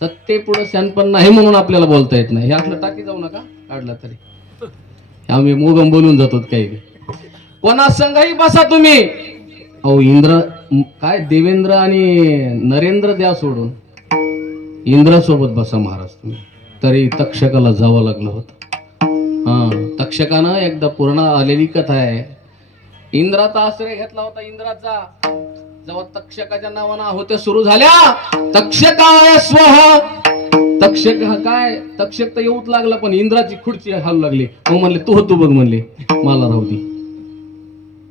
सत्ते पुढे शहाणपण नाही म्हणून आपल्याला बोलता येत नाही. हे आपलं टाकी जाऊ नका, काढला तरी आम्ही मोगम बोलून जातो. काही कोणा संघही बसा तुम्ही. अहो इंद्र काय देवेंद्र आणि नरेंद्र द्या सोडून, इंद्रासोबत बसा महाराज तुम्ही. तरी तक्षकाला जावं लागलं होतं. तक्षकानं एकदा पूर्ण आलेली कथा आहे. इंद्राचा आश्रय घेतला होता. इंद्राचा जेव्हा तक्षकाच्या नावानं आहुत्या सुरू झाल्या, तक्षकाय स्वहा. तक्षक हा काय, तक्षक तर येऊच लागला, पण इंद्राची खुर्ची हालू लागली. मग म्हणले तू बघ, म्हणले मला राहू दे.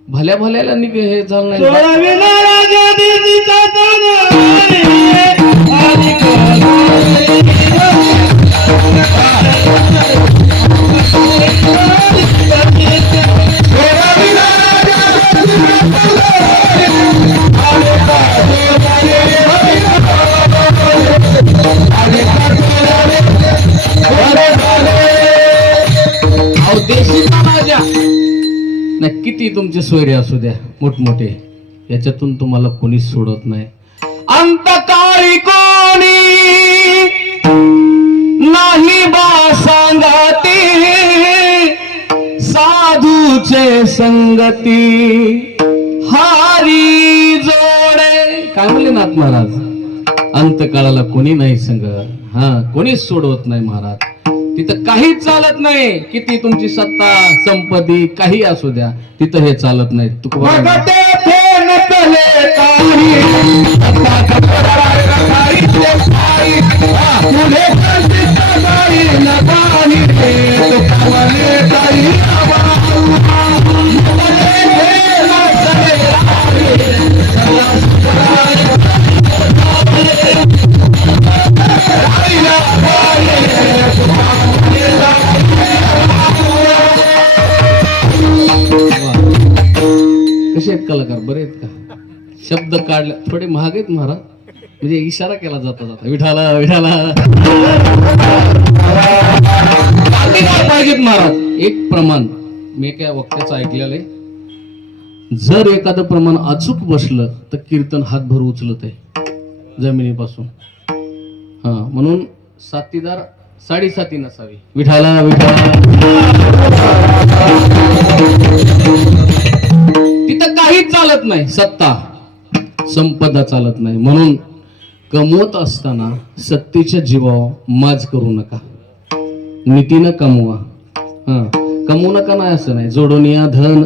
भल्या भल्याला हे झालं नाही. नाही किती तुमचे सोयरे असू द्या मोठमोठे, याच्यातून तुम्हाला कोणीच सोडत नाही. अंतकाळी कोणी नाही बा सांगती, साधूचे संगती हारी जोडे. काय म्हणले नाथ महाराज, अंतकाळाला कोणी नाही संग, कोणीच सोडवत नाही महाराज. तिथं काहीच चालत नाही. किती तुमची सत्ता संपत्ती काही असू द्या, तिथं हे चालत नाही. कसे आहेत कलाकार, बरे आहेत का? शब्द काढले थोडे महाग आहेत महाराज, म्हणजे इशारा केला जाता विठाला विठाला पाहिजेत महाराज. एक प्रमाण मी एका वक्त्याचं ऐकलेलं आहे, जर एखादं प्रमाण अचूक बसलं तर कीर्तन हातभर उचलत आहे जमिनीपासून. म्हणून साथीदार साडेसाती नसावी. विठाला विठाला. तिथं काहीच चालत नाही, सत्ता संपदा चालत नाही. म्हणून कमवत असताना सत्तेच्या जीवावर माज करू नका, नीतीनं कमवा. कमवू नका नाही असं नाही. जोडून या धन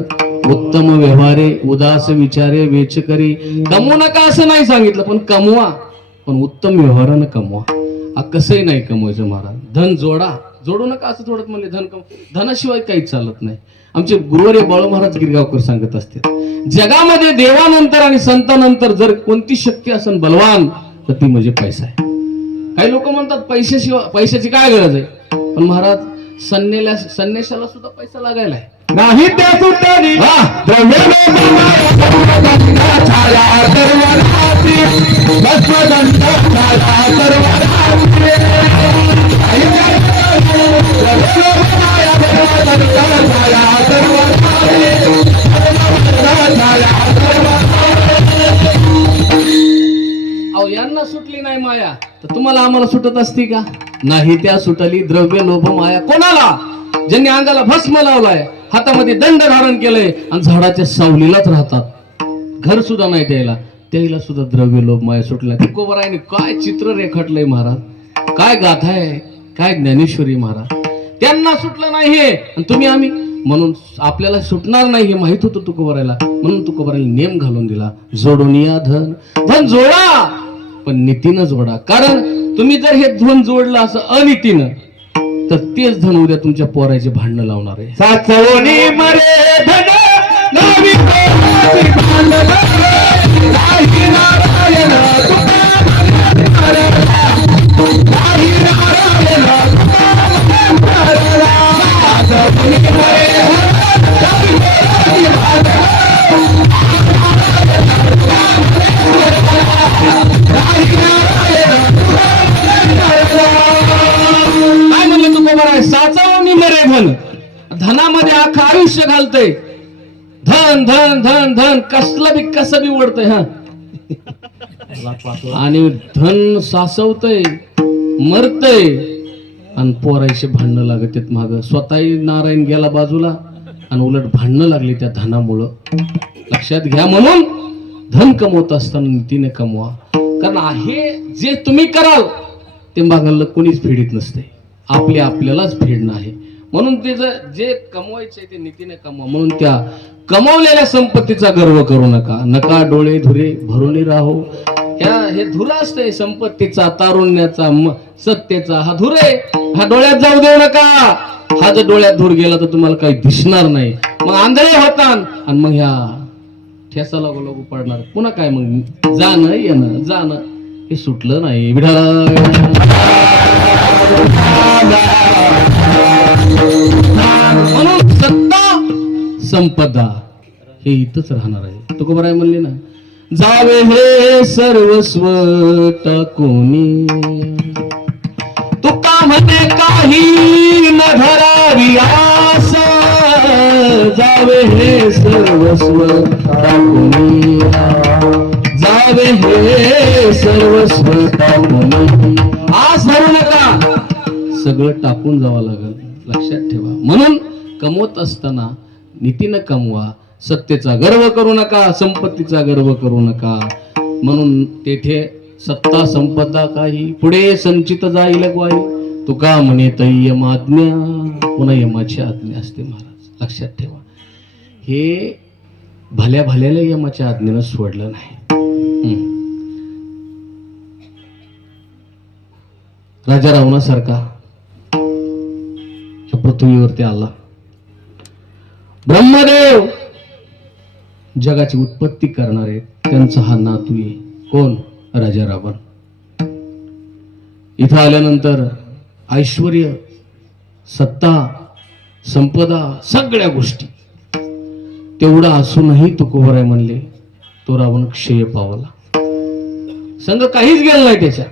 उत्तम व्यवहारे उदास विचारे वेचकरी. कमवू नका असं नाही सांगितलं, पण कमवा, पण उत्तम व्यवहारानं कमवा. कसंही नाही कमवायचं महाराज. धन जोडू नका असं थोडं म्हणले. धनाशिवाय काहीच चालत नाही. आमचे गुरुवर्य बाळू महाराज गिरगावकर सांगत असते, जगामध्ये देवानंतर आणि संतानंतर जर कोणती शक्ती असेल बलवान तर ती म्हणजे पैसा आहे. काही लोक म्हणतात पैशाची काय गरज आहे, पण महाराज संन्याशाला सुद्धा पैसा लागायला आहे. नाही त्या सुतारी अहो यांना सुटली नाही माया तर तुम्हाला आम्हाला सुटत असती का? नाही त्या सुटली द्रव्य लोभ माया. कोणाला? ज्यांनी अंगाला भस्म लावलाय, हातामध्ये दंड धारण केलंय आणि झाडाच्या सावलीलाच राहतात, घर सुद्धा नाही त्याला सुद्धा द्रव्य लोभ माया सुटला. तुकोबरायने काय चित्र रेखाटलंय महाराज, काय गाथा आहे, काय ज्ञानेश्वरी महाराज. त्यांना सुटलं नाही हे आणि तुम्ही आम्ही म्हणून आपल्याला सुटणार नाही हे माहित होतं तुकोबरायला, म्हणून तुकोबरायला नेम घालून दिला. जोडून या धन जोडा, पण नीतीनं जोडा. कारण तुम्ही जर हे धन जोडलं असं अनीतीनं तर तेच धन उद्या तुमच्या पोराचे भांडणं लावणार आहे. साचवणी मरे धन नावी कोणाची भांडण नाही नारायण नाही नारायण साचवणी मरे काय म्हणले तुकोबराय? साचावणी मरे धन. धनामध्ये अख्खं आयुष्य घालतय. धन धन धन धन कसलं बी कसं बी ओढतय. आणि धन सासवतय, मरतय आणि पोरायचे भांडणं लागत आहेत माग. स्वतःही नारायण गेला बाजूला आणि उलट भांडणं लागली त्या धनामुळं. लक्षात घ्या. म्हणून धन कमवत असताना नीतीने कमवा. कारण हे जे तुम्ही कराल ते मागायला कोणीच फेडीत नसते, आपल्यालाच फेडणं आहे. म्हणून ते जे कमवायचे ते नीतीने कमवा. म्हणून त्या कमवलेल्या संपत्तीचा गर्व करू नका डोळे धुरे भरून राहो. हे धुरा असते संपत्तीचा, तारुण्याचा, सत्तेचा. हा धुरे हा डोळ्यात जाऊ देऊ नका. हा जर डोळ्यात धूर गेला तर तुम्हाला काही दिसणार नाही, मग आंधळे होतात आणि मग ह्या ठेसा लागू पडणार. पुन्हा काय मग जाणं हे सुटलं नाही. म्हणून सत्ता संपदा हे इथंच राहणार आहे. तुकोबराय म्हणले ना, जावे हे सर्वस्व टाकून तुका म्हणे काही न धरावी आस. जावे हे सर्वस्व टाकून, जावे हे सर्वस्व टाकून. आस धरू नका, सगळं टाकून जावं लागेल. लक्षात ठेवा. म्हणून कमवत असताना नीतीनं कमवा. सत्तेचा गर्व करू नका, संपत्तीचा गर्व करू नका. म्हणून तेथे सत्ता संपदा काही पुढे संचित जाईल ग्वाही. तुका म्हणे तै यमाज्ञा, पुन्हा यमाची आज्ञा असते महाराज. लक्षात ठेवा. हे भल्याला यमाच्या आज्ञेनं सोडलं नाही. राजा रावणासारखा पृथ्वीवरती आला. ब्रह्मदेव जगाची उत्पत्ती करणारे त्यांचा हा नातू आहे. कोण? राजा रावण. इथं आल्यानंतर ऐश्वर्य, सत्ता, संपदा, सगळ्या गोष्टी तेवढा असूनही तुकोबराय म्हणले तो रावण क्षय पावला. संग काहीच गेलं नाही त्याच्या.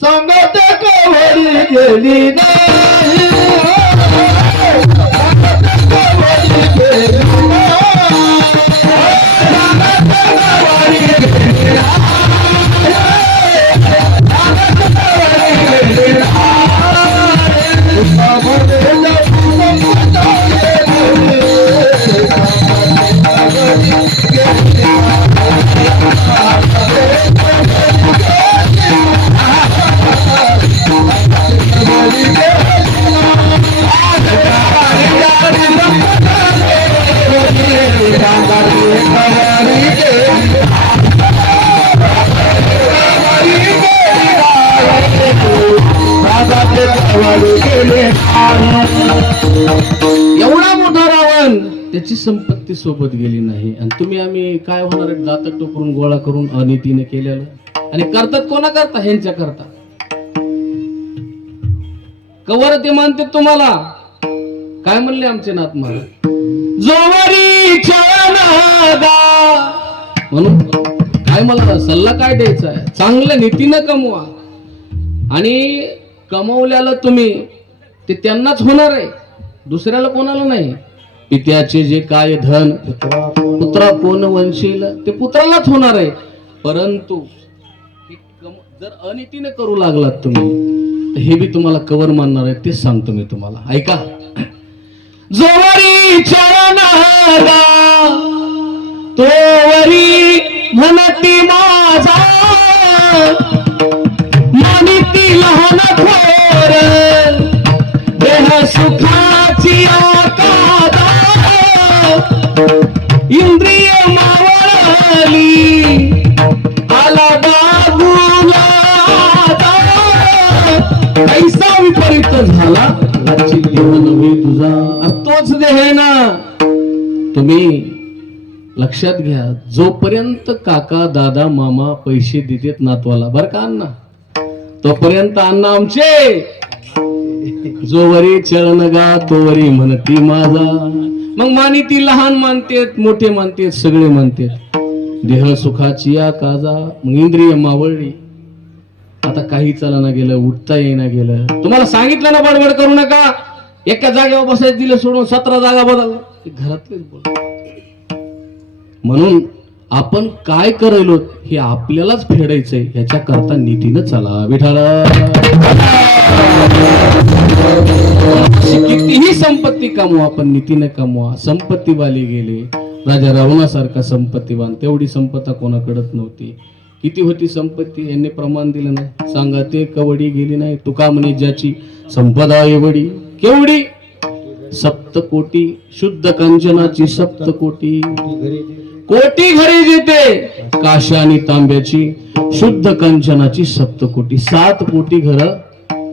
सांगत कवरी गेली नाही, ते कवडी गेली नाही. एवढा मोठा रावण, त्याची संपत्ती सोबत गेली नाही. आणि तुम्ही आम्ही काय होणार आहे, दात टोकरून गोळा करून अनितीने केलेलं. आणि करतात कोणा करता, ह्यांच्या करता. कवर ते मानते तुम्हाला. काय म्हणले आमचे नाथ महाराज, जोवरी चरणागा. म्हणून काय मला सल्ला काय द्यायचा आहे, चांगल्या नीतीनं कमवा. आणि कमवल्याला तुम्ही ते त्यांनाच होणार आहे, दुसऱ्याला कोणाला नाही. पित्याचे जे काय धन पुत्रा कोण वंशील, ते पुत्रालाच होणार आहे. परंतु जर अनितीने करू लागलात तुम्ही, तर हे बी तुम्हाला कवर मानणार आहे. तेच सांगतो मी तुम्हाला, ऐका. जोवरी चरणागा तोवरी म्हणती माझा, मानिती लहान थोर देह सुखाची आकादा. इंद्रिय मावळली आला बाजूला आता. कैसा विपरीत झाला याची देह नव्हे तुझा, तोच देह ना. तुम्ही लक्षात घ्या, जोपर्यंत काका दादा मामा पैसे देतात नातवाला, बर का अण्णा, तोपर्यंत अण्णा आमचे. जोवरी चरण गा तोवरी म्हणती माझा. मग मानिती लहान मानतेत, मोठे मानतेत, सगळे मानतेत. देह सुखाची या काजा. मग इंद्रिय मावळली, आता काही चालना गेलं, उठता येईना गेलं. तुम्हाला सांगितलं ना बडबड करू नका, एका जागेवर बसायचं दिलं सोडून 17 जागा बदल. घरातलेच बोल. म्हणून आपण काय करायलो हे आपल्यालाच फेडायचंय, याच्या करता नीतीनं चला विठाला. कितीही संपत्ती कमवा, आपण नीतीनं कमवा. संपत्तीवाले गेले, राजा रावणासारखा संपत्तीवान, तेवढी संपत्ता कोणाकडत नव्हती. किती होती संपत्ती, यांनी प्रमाण दिलं नाही. सांगा ते कवडी गेली नाही. तुका म्हणे ज्याची संपदा एवढी केवढी, सप्तकोटी शुद्ध कंचनाची सप्तकोटी. कोटी घरी जिते काशा आणि तांब्याची शुद्ध कंचनाची सप्तकोटी. 7 कोटी घर.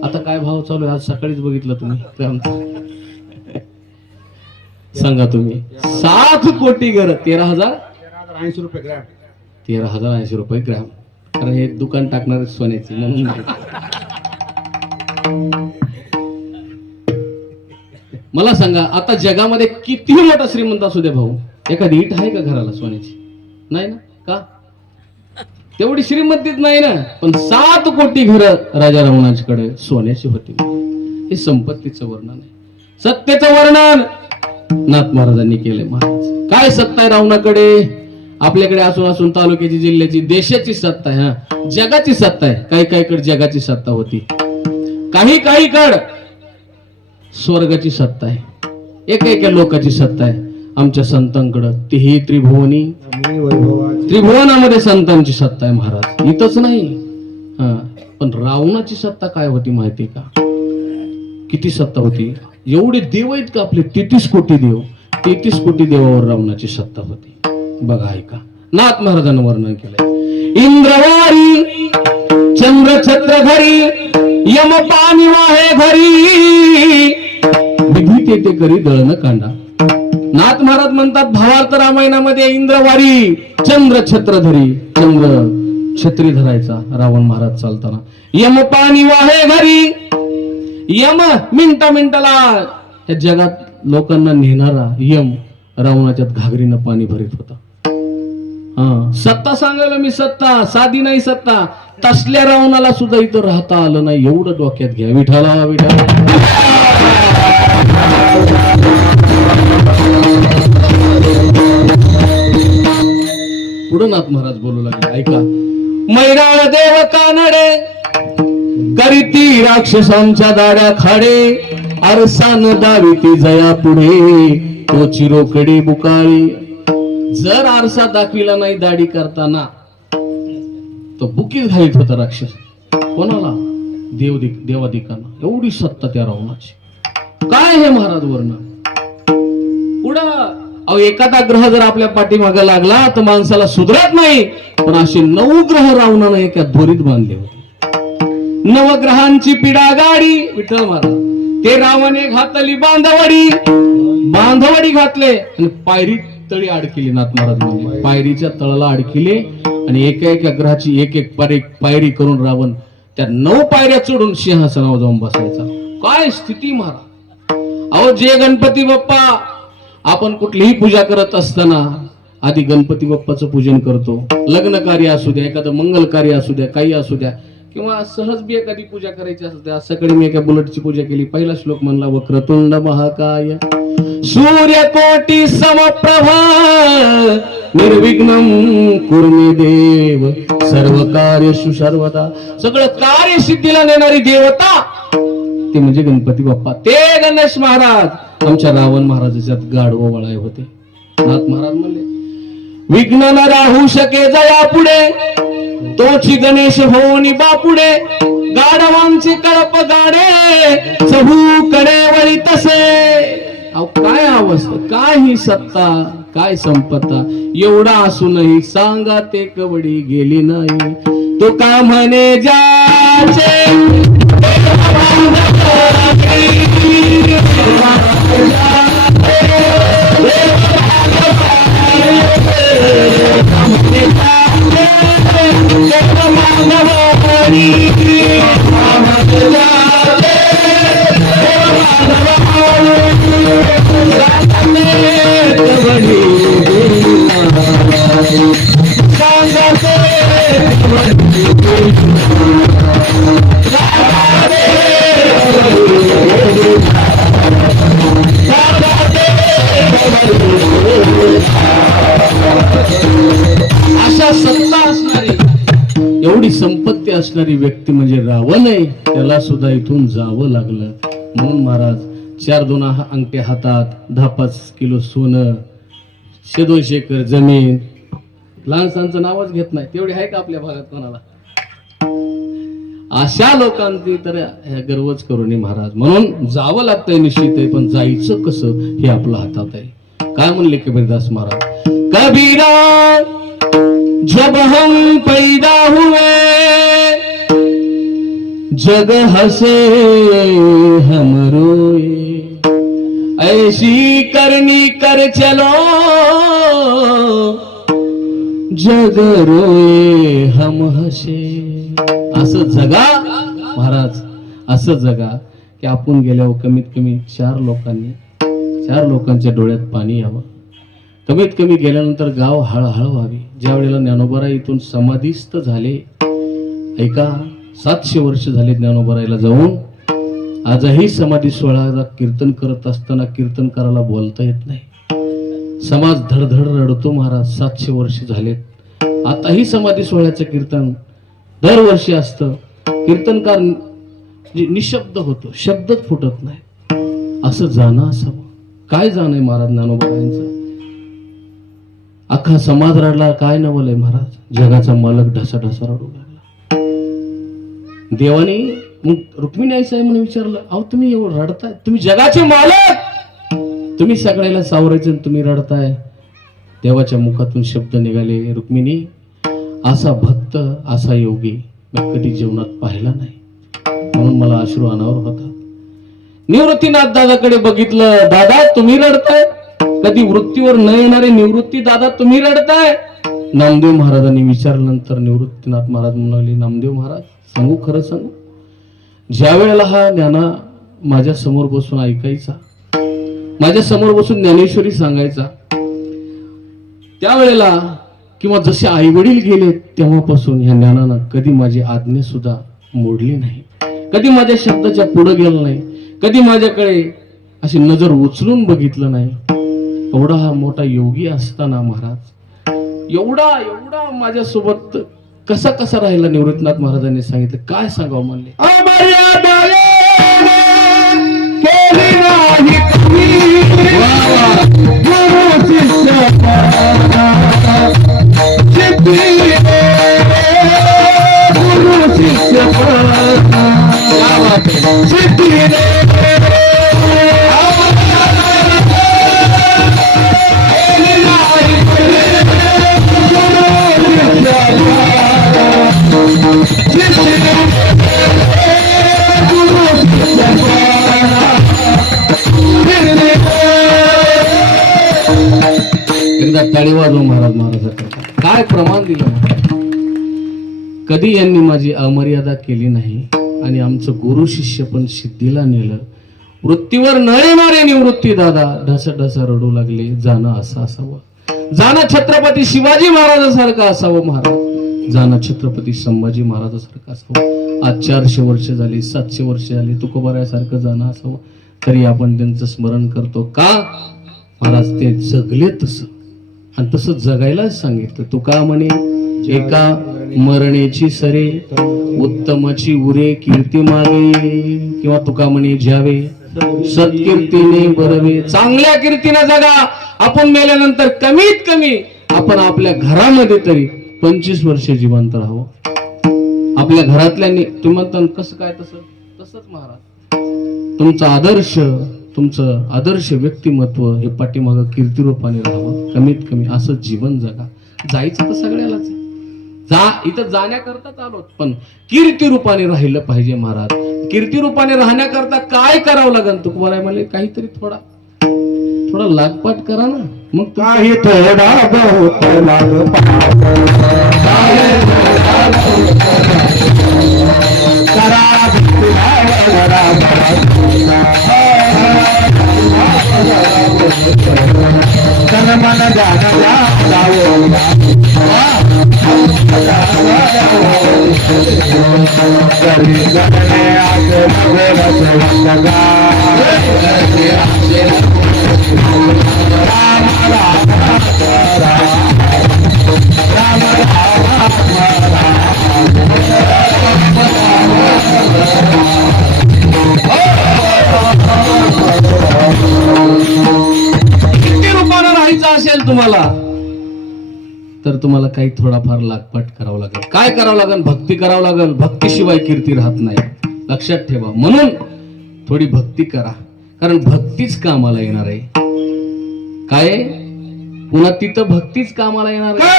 आता काय भाव चालू आहे, आज सकाळीच बघितलं तुम्ही. सांगा तुम्ही, 7 कोटी घर 13,080 रुपये ग्रॅम. 13,080 रुपये ग्रॅम. कारण हे दुकान टाकणार सोन्याची म्हणून. मला सांगा, आता जगामध्ये किती मोठा श्रीमंत असू दे भाऊ, एखादी इट आहे का घराला सोन्याची? नाही ना. का? तेवढी श्रीमंतीच नाही ना. पण 7 कोटी घर राजा रावणाकडे सोन्याची होती. हे संपत्तीचं वर्णन आहे. सत्तेचं वर्णन नाथ महाराजांनी केले. महाराज काय सत्ता आहे रावणाकडे? आपल्याकडे असून असून तालुक्याची, जिल्ह्याची, देशाची सत्ता आहे. हा, जगाची सत्ता आहे. काही काहीकडे जगाची सत्ता होती, काही काहीकड स्वर्गाची सत्ता आहे. एका लोकाची सत्ता आहे. आमच्या संतांकडं तेही त्रिभुवनी, त्रिभुवनामध्ये संतांची सत्ता आहे महाराज, इथंच नाही. हा, पण रावणाची सत्ता काय होती माहिती का? किती सत्ता होती? एवढे देव आहेत का आपले? 33 कोटी देव. 33 कोटी देवावर रावणाची सत्ता होती. बघा, ऐका. नाथ महाराजांनी वर्णन केलंय. इंद्रवारी चंद्र छत्र घरी, यम पाणी वाहे घरी, विधी तेथे करी दळण कांडा. नाथ महाराज म्हणतात भावार्थ रामायणामध्ये, इंद्रवारी चंद्र छत्रधरी, चंद्र छत्री धरायचा रावण महाराज चालताना. यम पाणी वाहे घरी, यम मिनिटाला या जगात लोकांना नेणारा यम रावणाच्यात घागरीनं पाणी भरीत होता. हा, सत्ता सांगायला मी, सत्ता साधी नाही सत्ता. तसल्या रावणाला सुद्धा इथं राहता आलं नाही. एवढं डोक्यात घ्या. विठाला विठाला. पुढे नाथ महाराज बोलू लागले, ऐका. मैराळ देव कानडे करीती राक्षसांच्या दाड्या खाडे, अरसान दाविती जया पुढे तो चिरोकडे बुकाळी. जर आरसा दाखविला नाही दाढी करताना तो बुकीच घालीत होता राक्षस. कोणाला? देवादिकांना. एवढी सत्ता त्या रावणाची. काय हे महाराज वर्णन? पुढं अहो, एखादा ग्रह जर आपल्या पाठीमागे लागला तर माणसाला सुधरत नाही. पण असे 9 ग्रह रावणाने एका दोरीत बांधले होते. नवग्रहांची पिढा गाडी विठ्ठल महाराज ते रावणे घातली बांधवडी घातले आणि पायरी तळी अडकिली. नाथ महाराज म्हणजे पायरीच्या तळाला अडकिले आणि एका एका ग्रहाची एक एक पायरी करून रावण त्या 9 पायऱ्या चढून सिंहासनावर जाऊन बसायचा. काय स्थिती महाराज. अहो जे गणपती बाप्पा आपण कुठलीही पूजा करत असताना आधी गणपती बाप्पाचं पूजन करतो. लग्न कार्य असू द्या, एखादं मंगल कार्य असू द्या, काही असू द्या, किंवा सहज बी एखादी पूजा करायची असू द्या. सकाळी मी एका बुलेटची पूजा केली. पहिला श्लोक म्हणला वक्रतुंड महाकाय सूर्यकोटी समप्रभा निर्विघ्नं कुर्मे देव सर्व कार्येषु सर्वदा. सगळं कार्य सिद्धीला नेणारी देवता ते म्हणजे गणपती बाप्पा. ते गणेश महाराज आमच्या रावण महाराजाच्यात गाढव वळाय होते. नाथ महाराज म्हणले विघ्न न राहू शके जया पुढे तोची गणेश होनी बापुडे. गाढवांचे कळप गाडे चहू कडे वळी तसे. अहो काय अवस्था, काय ही सत्ता, काय संपत्ता, एवढा असूनही सांगा ते कवडी गेली नाही. तो का म्हणे जाचे अशा सत्ता असणारी, एवढी संपत्ती असणारी व्यक्ती म्हणजे रावण आहे. त्याला सुद्धा इथून जावं लागलं. म्हणून महाराज 4-2 अंगठे हातात, 10-5 किलो सोनं, 100-200 एकर जमीन, लहानसांचं नावच घेत नाही तेवढी आहे का आपल्या भागात कोणाला. अशा लोकांची तर गर्वच करू नये महाराज. म्हणून जावं लागतंय निश्चित आहे, पण जायचं कसं हे आपल्या हातात आहे. काय म्हणले कबीरदास महाराज, कबीरा जब हम पैदा हुए जग हसे हम रोए ऐसी करनी कर चलो जग रोए हम हसे. असं जगा महाराज, असं जगा की आपण गेल्यावर कमीत कमी 4 लोकांच्या डोळ्यात पाणी यावं. कमीत कमी गेल्यानंतर गाव हळहळ व्हावी. ज्या वेळेला ज्ञानोबा इथून समाधीस्थ झाले, ऐका 700 वर्ष झाले ज्ञानोबारायला जाऊन. आजही समाधी सोहळ्याला कीर्तन करत असताना कीर्तनकाराला बोलता येत नाही. समाज धडधड रडतो महाराज. 700 वर्ष झालेत. आताही समाधी सोहळ्याचं कीर्तन दरवर्षी असतं. कीर्तनकार निशब्द होतो, शब्दच फुटत नाही. असं जाणं असावं. काय जाणं आहे महाराज ज्ञानोबारायांचं. अख्खा समाज रडला. काय नवलंय महाराज, जगाचा मालक ढसाढसा रडू लागला. देवाने मग रुक्मिणी आई साहेब म्हणून विचारलं, अहो तुम्ही एवढं रडताय, तुम्ही जगाचे मालक, तुम्ही सगळ्याला सावरायचं तुम्ही रडताय. देवाच्या मुखातून शब्द निघाले, रुक्मिणी असा भक्त, असा योगी मी कधी जीवनात पाहिला नाही, म्हणून मला अश्रू अनावर होता. निवृत्तीनाथ दादाकडे बघितलं, दादा तुम्ही रडताय. कधी वृत्तीवर न येणारे निवृत्ती दादा तुम्ही रडताय. नामदेव महाराजांनी विचारल्यानंतर निवृत्तीनाथ महाराज म्हणाले, नामदेव महाराज सांगू, खरं सांगू, ज्या वेळेला हा ज्ञाना माझ्या समोर बसून ऐकायचा, माझ्या समोर बसून ज्ञानेश्वरी सांगायचा, त्यावेळेला किंवा जसे आई वडील गेले तेव्हापासून या ज्ञानानं कधी माझी आज्ञा सुद्धा मोडली नाही, कधी माझ्या शब्दाच्या पुढे गेलं नाही, कधी माझ्याकडे अशी नजर उचलून बघितलं नाही. एवढा हा मोठा योगी असताना महाराज एवढा माझ्यासोबत कसा कसा राहिला. निवृत्तीनाथ महाराजांनी सांगितलं, काय सांगावं म्हणले, Yes, एकदा टाळी वाजव महाराज महाराजांकरता. काय प्रमाण दिलं महाराज. कधी यांनी माझी अमर्यादा केली नाही आणि आमचं गुरु शिष्य पण सिद्धीला नेलं. वृत्तीवर न येणारे निवृत्ती दादा ढसा ढसा रडू लागले. जाणं असं असावं, जाणं छत्रपती शिवाजी महाराजासारखं असावं महाराज, जाणं छत्रपती संभाजी महाराजासारखं असावं. आज 400 वर्ष झाली, 700 वर्ष झाली, तुकोबारायासारखं जाणं असावं. तरी आपण त्यांचं स्मरण करतो का महाराज? ते जगले तसं आणि तसं जगायलाच सांगितलं. तुका म्हणे एका मरणेची सरे, उत्तमाची उरे कीर्ती मागे, किंवा तुका म्हणे ज्यावे सत्कीर्तीने बरवे. चांगल्या कीर्तीने जगा. आपण मेल्यानंतर कमीत कमी आपण आपल्या घरामध्ये तरी 25 वर्ष जिवंत राहावं. आपल्या घरातल्यांनी तुम्ही म्हणता कसं काय? तसंच महाराज तुमचं आदर्श व्यक्तिमत्व हे पाठीमागं कीर्तिरूपाने राहावं. कमीत कमी असं जीवन जगा. जायचं तर सगळ्यालाच आहे. इथं जाण्याकरताच आलो, पण कीर्ती रूपाने राहिलं पाहिजे महाराज. कीर्ती रूपाने राहण्याकरता काय करावं लागेल? तू बोलाय मला काहीतरी थोडा लागपाट करा ना. मग काही थोडा बहुत लागपाट करा. तन मन तुम्हाला तर तुम्हाला काही थोडाफार लागपाट करावं लागेल. काय करावं लागेल? भक्ती करावं लागेल. भक्तीशिवाय कीर्ती राहत नाही, लक्षात ठेवा. म्हणून थोडी भक्ती करा, कारण भक्तीच कामाला येणार आहे. काय पुन्हा तिथं भक्तीच कामाला येणार आहे.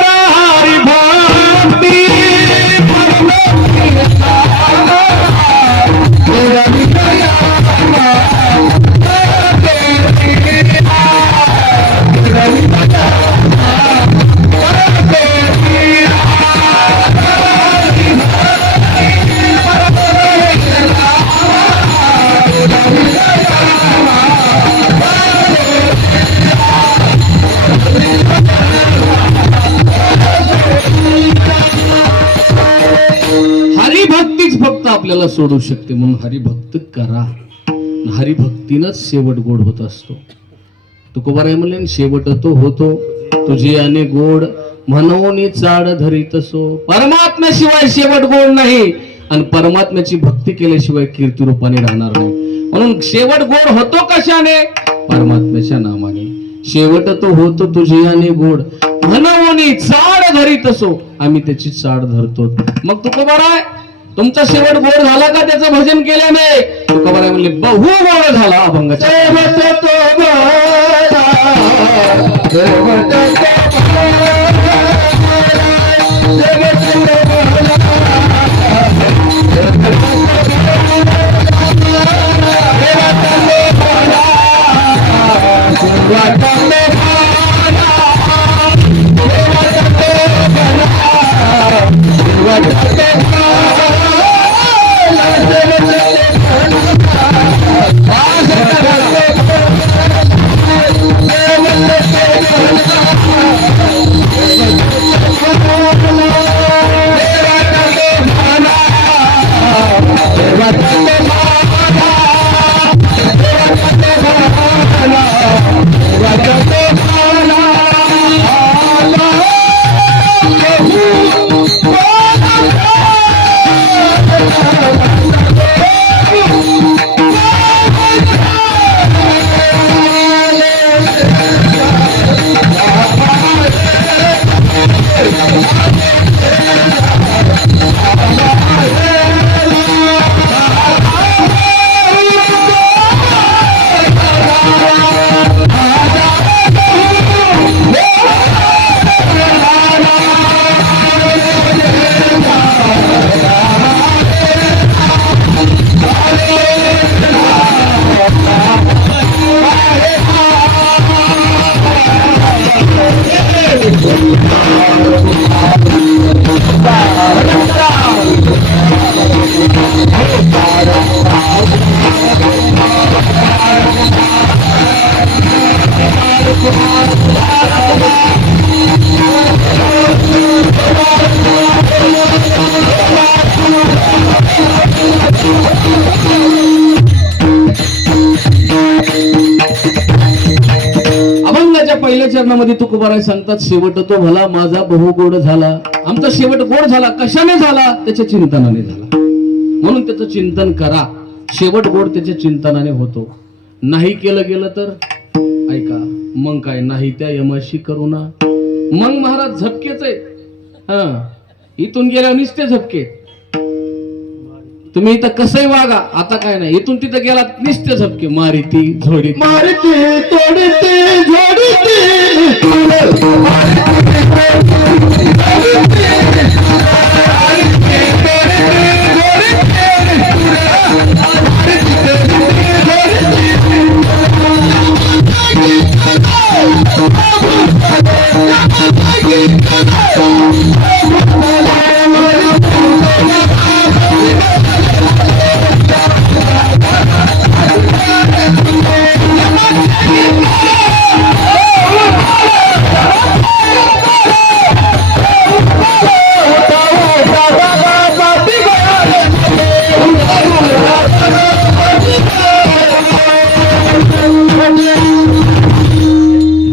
हरिभक्तीच फक्त आपल्याला सोडू शकते. म्हणून हरिभक्त करा. हरिभक्तीनच शेवट गोड होत असतो. तुकोबाराय म्हणले शेवट तो होतो तुझी अने गोड म्हणून चाड धरीत सो. परमात्म्याशिवाय शेवट गोड नाही आणि परमात्म्याची भक्ती केल्याशिवाय कीर्ती रूपाने राहणार नाही. म्हणून शेवट गोड होतो कशाने? परमात्म्याच्या नामाने. शेवट तो होतो तुझी अने गोड म्हणून चाड धरीत असो. आम्ही त्याची चाड धरतो. मग तुकोबाराय तुमचा शेवट गोड झाला का त्याचं भजन केल्याने? तुकोबाराय म्हणले बहु गोड झाला अभंगाचा. चरणामध्ये तुकोबाराय सांगतात शेवट तो भला माझा बहु गोड झाला. आमचा शेवट गोड झाला. कशाने झाला? त्याच्या चिंतनाने झाला. म्हणून त्याचं चिंतन करा. शेवट गोड त्याच्या चिंतनाने होतो. नाही केलं गेलं तर ऐका मग काय नाही त्या यमाशी करुणा. मग महाराज झपकेच आहे. हा इथून गेल्यावर निसते झपके. तुम्ही इथं कसंही वागा आता काय नाही. इथून तिथं गेला निसते झपके मारिती झोडी मारते तोडते जोडते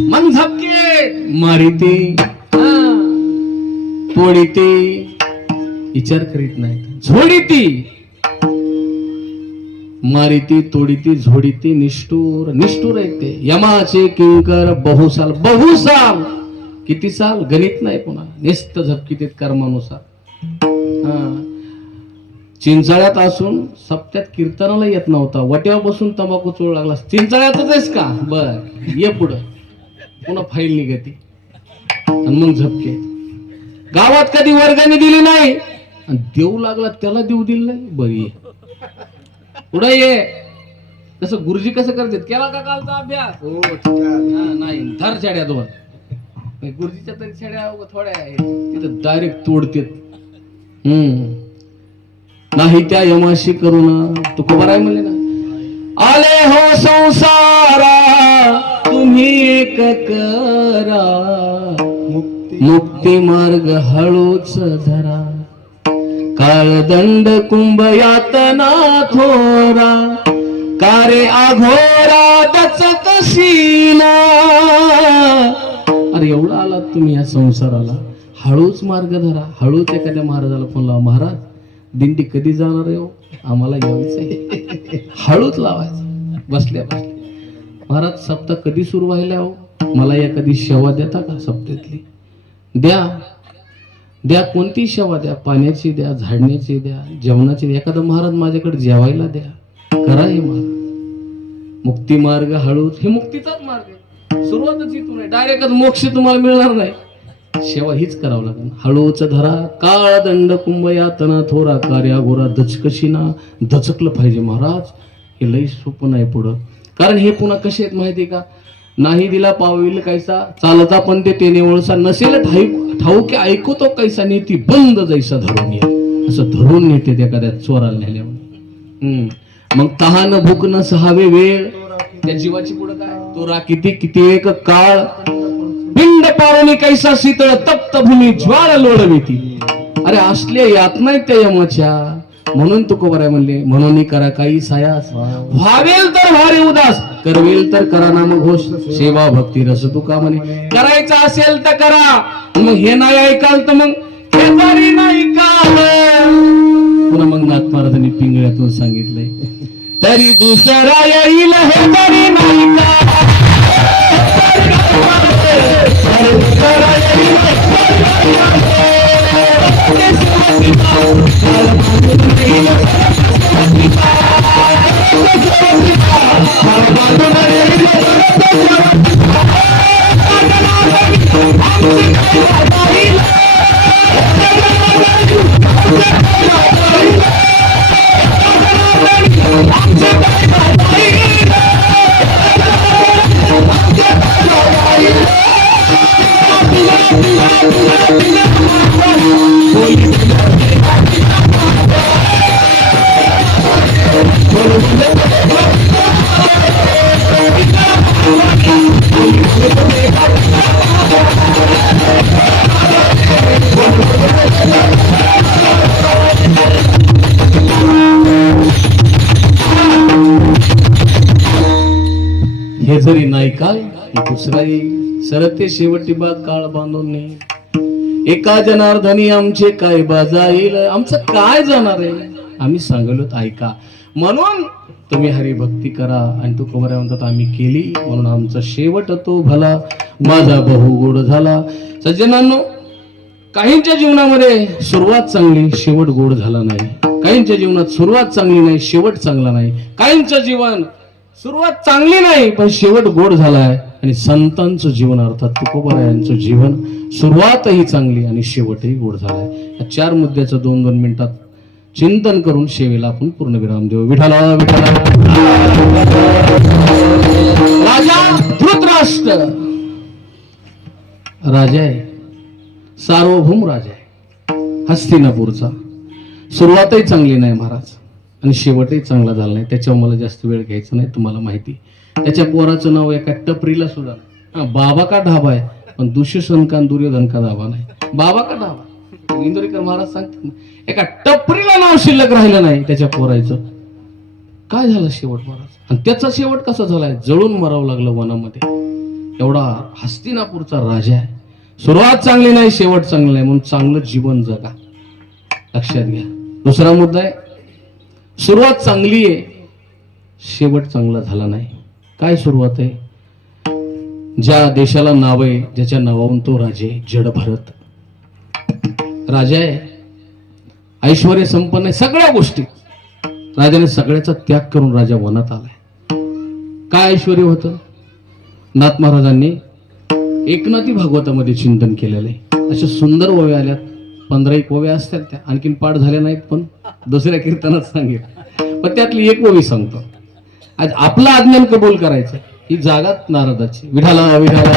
मग झपके मारिती तोडीती विचार करीत नाही. झोडीती मारिती तोडीती झोडीती निष्ठूर निष्ठूर आहे ते. यमाचे किंकर बहुसाल बहुसाल किती साल गणित नाही पुन्हा निस्त झपकीत कर्मानुसार. चिंचाळ्यात असून सप्त्यात कीर्तनाला येत नव्हता. वट्यावर बसून तंबाखू चोळ लागला. चिंचाळ्यातच आहेस का? बर ये पुढं. पुन्हा फाईल निघती आणि मग झपके. गावात कधी वर्गाने दिली नाही आणि देऊ लागला त्याला देऊ दिलं नाही. बरी ये पुढे ये. कसं गुरुजी कसं करतात? केला का कालचा अभ्यास? नाही धर छड्या दोन. गुरुजीच्या तरी छड्या थोड्या आहेत तिथं डायरेक्ट तोडतेत. नाही त्या यमाशी करुणा. तुकोबाराय म्हणले ना आले हो संसारा तुम्ही एक करा. मुक्ती मार्ग हळूच धरा. काळदंड कुंभ यातना थोरा. कारे आघोरा दचक सीना. अरे एवढा आलात तुम्ही या संसाराला हळूच मार्ग धरा. हळूच एखाद्या महाराजाला फोन लावा. महाराज दिंडी कधी जाणार आहे हो? आम्हाला यायचं आहे. हळूच लावायचं बसल्या बसल्या. महाराज सप्ताह कधी सुरू व्हायला हो? मला या कधी सेवा देता का सप्त्यातली? द्या द्या. कोणती सेवा द्या. पाण्याची द्या, झाडण्याची द्या, जेवणाची द्या. एखादा महाराज माझ्याकडे जेवायला द्या. करा हे महाराज. मुक्ती मार्ग हळूच. हे मुक्तीचाच मार्ग आहे. सुरुवातच इथून आहे. डायरेक्टच मोक्ष तुम्हाला मिळणार नाही. सेवा हीच करावं लागेल. हळूच धरा. काळ दंड कुंभ यातना थोरा. कार्या गोरा दचकशीना. दचकलं पाहिजे महाराज. हे लई सोपं नाही पुढं. कारण हे पुन्हा कसे आहेत माहिती का? नाही दिला पावील कैसा चालता पण ते तेने वळसा. नसेल ठाऊक ऐकू तो कैसा नीती बंद जैसा धरून या. असं धरून नेते एखाद्या चोराला नेल्यावर. मग तहान भूक न सहावे वेळ. त्या जीवाची पुढं काय? तो किती किती एक काळ. पिंड पावनी कैसा शीतळ तप्त भूमी ज्वाळ लोळविती. अरे असले यात नाही त्या यमाच्या. म्हणून तुकोबाराय म्हणले म्हणून करा काही सायास. व्हावेल तर व्हारे उदास. करवेल तर करा नाम घोष. सेवा भक्ती रस तुका म्हणे. करायचं असेल तर करा. मग हे नाही ऐकाल तर मग हे तरी नाही काल. पुन्हा मग नाथ महाराजांनी पिंगळ्यातून सांगितलंय तरी दुसरा येईल हे तरी नाही का. हे जरी नाही काय दुसरा येईल. सरते शेवटी बाग काळ बांधून ने एका जनार्दनी आमचे काय बाजा येईल आमचं काय जाणार आहे आम्ही सांगलो ऐका म्हणून तुम्ही हरिभक्ती करा आणि तू कुमार म्हणतात आम्ही केली म्हणून आमचा शेवट तो भला माझा बहु गोड झाला. सज्जनांनो काहींच्या जीवनामध्ये सुरुवात चांगली शेवट गोड झाला नाही. काहींच्या जीवनात सुरुवात चांगली नाही शेवट चांगला नाही. काहींचं जीवन सुरुवात चांगली नाही पण शेवट गोड झालाय. आणि संतांचं जीवन अर्थात तुकोबारायांचं जीवन सुरुवातही चांगली आणि शेवटही गोड झालाय. या 4 मुद्द्याचं 2-2 मिनिटात चिंतन करून शेवेला आपण पूर्ण विराम देऊ. विठाला विठाला. राजा धृतराष्ट्र राजा आहे सार्वभौम राजा आहे हस्तिनापूरचा. सुरुवातही चांगली नाही महाराज आणि शेवटही चांगला झाला नाही. त्याच्यावर मला जास्त वेळ घ्यायचा नाही. तुम्हाला माहिती त्याच्या पोराचं नाव एका टपरीला सुद्धा बाबा का ढाबा आहे पण दुष्यसन का दुर्योधन का धाबा नाही. बाबा का ढाबा इंदोरीकर महाराज सांगतात एका टपरीला नाव शिल्लक राहिलं नाही त्याच्या पोरायचं. काय झालं शेवट महाराज आणि त्याचा शेवट कसा झालाय जळून मरावं लागलं वनामध्ये. एवढा हस्तिनापूरचा राजा आहे. सुरुवात चांगली नाही शेवट चांगला नाही म्हणून चांगलं जीवन जगा. लक्षात घ्या. दुसरा मुद्दा आहे सुरुवात चांगली आहे शेवट चांगला झाला नाही. काय सुरुवात आहे ज्या देशाला नाव आहे ज्याच्या नावावरून तो राजे जड भरत राजा आहे ऐश्वर्य संपन्न आहे सगळ्या गोष्टी. राजाने सगळ्याचा त्याग करून राजा वनात आलाय. काय ऐश्वर्य होतं नाथ महाराजांनी एकनाथी भागवतामध्ये चिंतन केलेलं आहे. अशा सुंदर ओव्या आल्यात 15 ओव्या असतात त्या आणखीन पाठ झाल्या नाहीत पण दुसऱ्या कीर्तनात सांगेल पण त्यातली एक ओवी सांगतो. आज आपला आज्ञान कबूल करायचं ही जागात नारदाची. विठाला विठाला.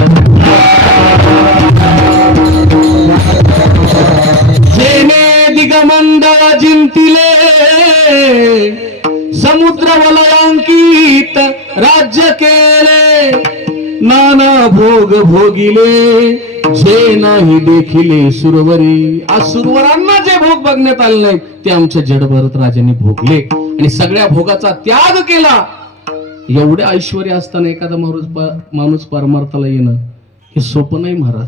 जेने दिगमंडळ जिंतिले समुद्र वलयांकित राज्य केले नाना भोग भोगिले जे नाही देखिले सुरवरी. आज सुरवरांना जे भोग बघण्यात आले नाहीत ते आमच्या जडभरत राजांनी भोगले आणि सगळ्या भोगाचा त्याग केला. एवढे ऐश्वर्य असताना एखादा माणूस परमार्थाला येणं हे सोपं नाही महाराज.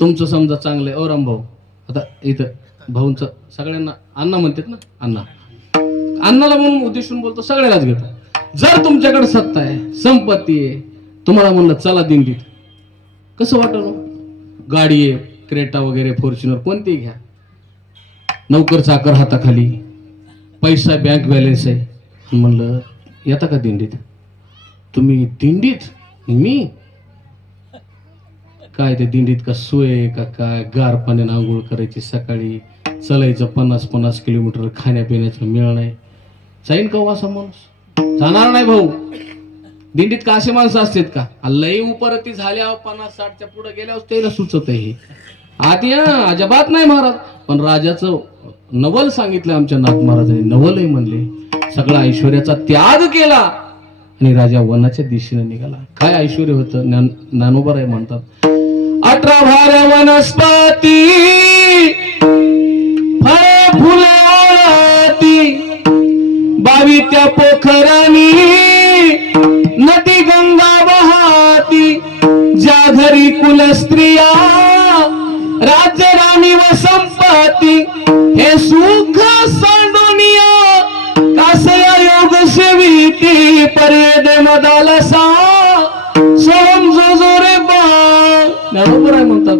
तुमचं समजा चांगलं आहे राम भाऊ आता इथं भाऊंचं सगळ्यांना अण्णा म्हणतात ना अण्णा अण्णाला म्हणून उद्देशून बोलतो सगळ्यालाच घेतो. जर तुमच्याकडे सत्ता आहे संपत्ती आहे तुम्हाला म्हणलं चला दिंडीत कसं वाटलं गाडी आहे क्रेटा वगैरे फॉर्च्युनर कोणतीही घ्या नौकर चाकर हाताखाली पैसा बँक बॅलन्स आहे म्हणलं येता का दिंडीत तुम्ही दिंडीत मी काय ते दिंडीत का सोय का काय गार पाण्याने आंघोळ करायची सकाळी चालायचं 50-50 किलोमीटर खाण्यापिण्याचं मिळ नाही जाईन का असा माणूस जाणार नाही भाऊ. दिंडीत का असे माणसं असतात का लई उपरती झाल्यावर 50-60च्या पुढे गेल्यावर त्याला सुचत आहे आधी अजिबात नाही महाराज. पण राजाचं नवल सांगितलं आमच्या नाथ महाराजांनी नवलही म्हणले सगळा ऐश्वर्याचा त्याग केला आणि राजा वनाच्या दिशेने निघाला. काय ऐश्वर्य होतं ज्ञानोबा म्हणतात 18 भार वनस्पती फळ फुलाती 22 त्या पोखरानी नदी गंगा वाहती ज्या घरी कुल स्त्रिया राज्य राणी व संपत्ती हे सुख सांडोनिया कासया योग सेविती परेद मदालसा सोम जो रे बा. ज्ञानोबा म्हणतात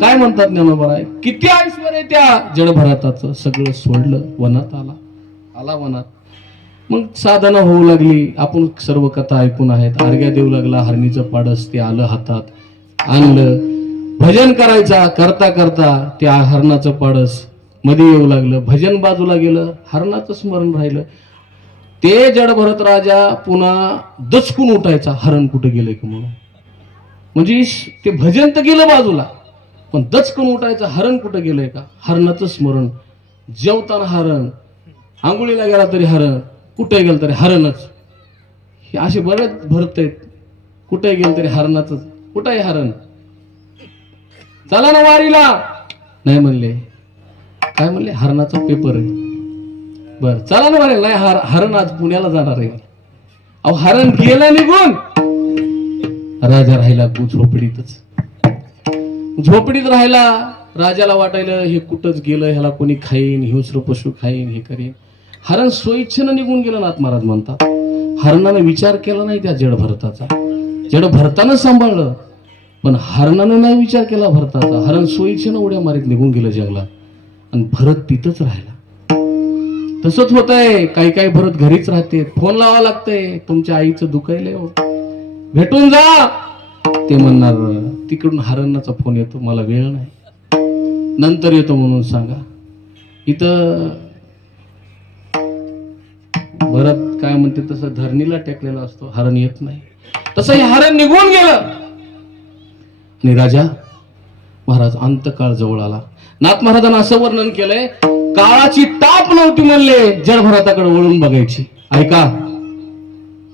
काय म्हणतात ज्ञानोबा किती ऐश्वर्य त्या जडभराताचं सगळं सोडलं वनात आला वनात. मग साधना होऊ लागली. आपण सर्व कथा ऐकून आहेत. आरग्या देऊ लागला हरणीचं पाडस ते आलं हातात आणलं भजन करायचा करता करता ते हरणाचं पाडस मध्ये येऊ लागलं. भजन बाजूला गेलं हरणाचं स्मरण राहिलं. ते जडभरत राजा पुन्हा दचकून उठायचा हरण कुठे गेलं की म्हणून. म्हणजे ते भजन तर गेलं बाजूला पण दचकून उठायचं हरण कुठे गेलंय का हरणाचं स्मरण. जेवताना हरण आंघोळीला गेला तरी हरण कुठे गेलं तरी हरणच. हे असे बरेच भरत आहेत कुठे गेलं तरी हरणाच. कुठे आहे हरण चला ना वारीला नाही म्हणले. काय म्हणले हरणाचा पेपर आहे बर चला ना वारीला नाही हरण आज पुण्याला जाणार आहे. अहो हरण गेलं निघून राजा राहिला झोपडीतच. झोपडीत राहिला. राजाला वाटायला हे कुठंच गेलं, ह्याला कोणी खाईन, हिंस्र पशु खाईन, हे करीन. हरण स्वइच्छेनं निघून गेलं. नाथ महाराज म्हणतात हरणाने विचार केला नाही त्या जड भरताचा. जड भरतानं सांभाळलं, पण हरणानं नाही विचार केला भरताचा. हरण स्वइच्छेनं उड्या मारीत निघून गेलं जंगलात आणि भरत तिथंच राहिला. तसंच होत आहे. काही काही भरत घरीच राहते. फोन लावा लागतंय, तुमच्या आईचं दुखायलंय हो, भेटून जा. ते म्हणणार तिकडून हरणाचा फोन येतो, मला वेळ नाही, नंतर येतो म्हणून सांगा. इथं भरत काय म्हणते तसं धरणीला टेकलेला असतो, हरण येत नाही. तसं हे हरण निघून गेलं. आणि राजा महाराज अंतकाळ जवळ आला. नाथ महाराजांना असं वर्णन केलंय, काळाची टाप नव्हती म्हणले जड भरताकडे वळून बघायची. ऐका,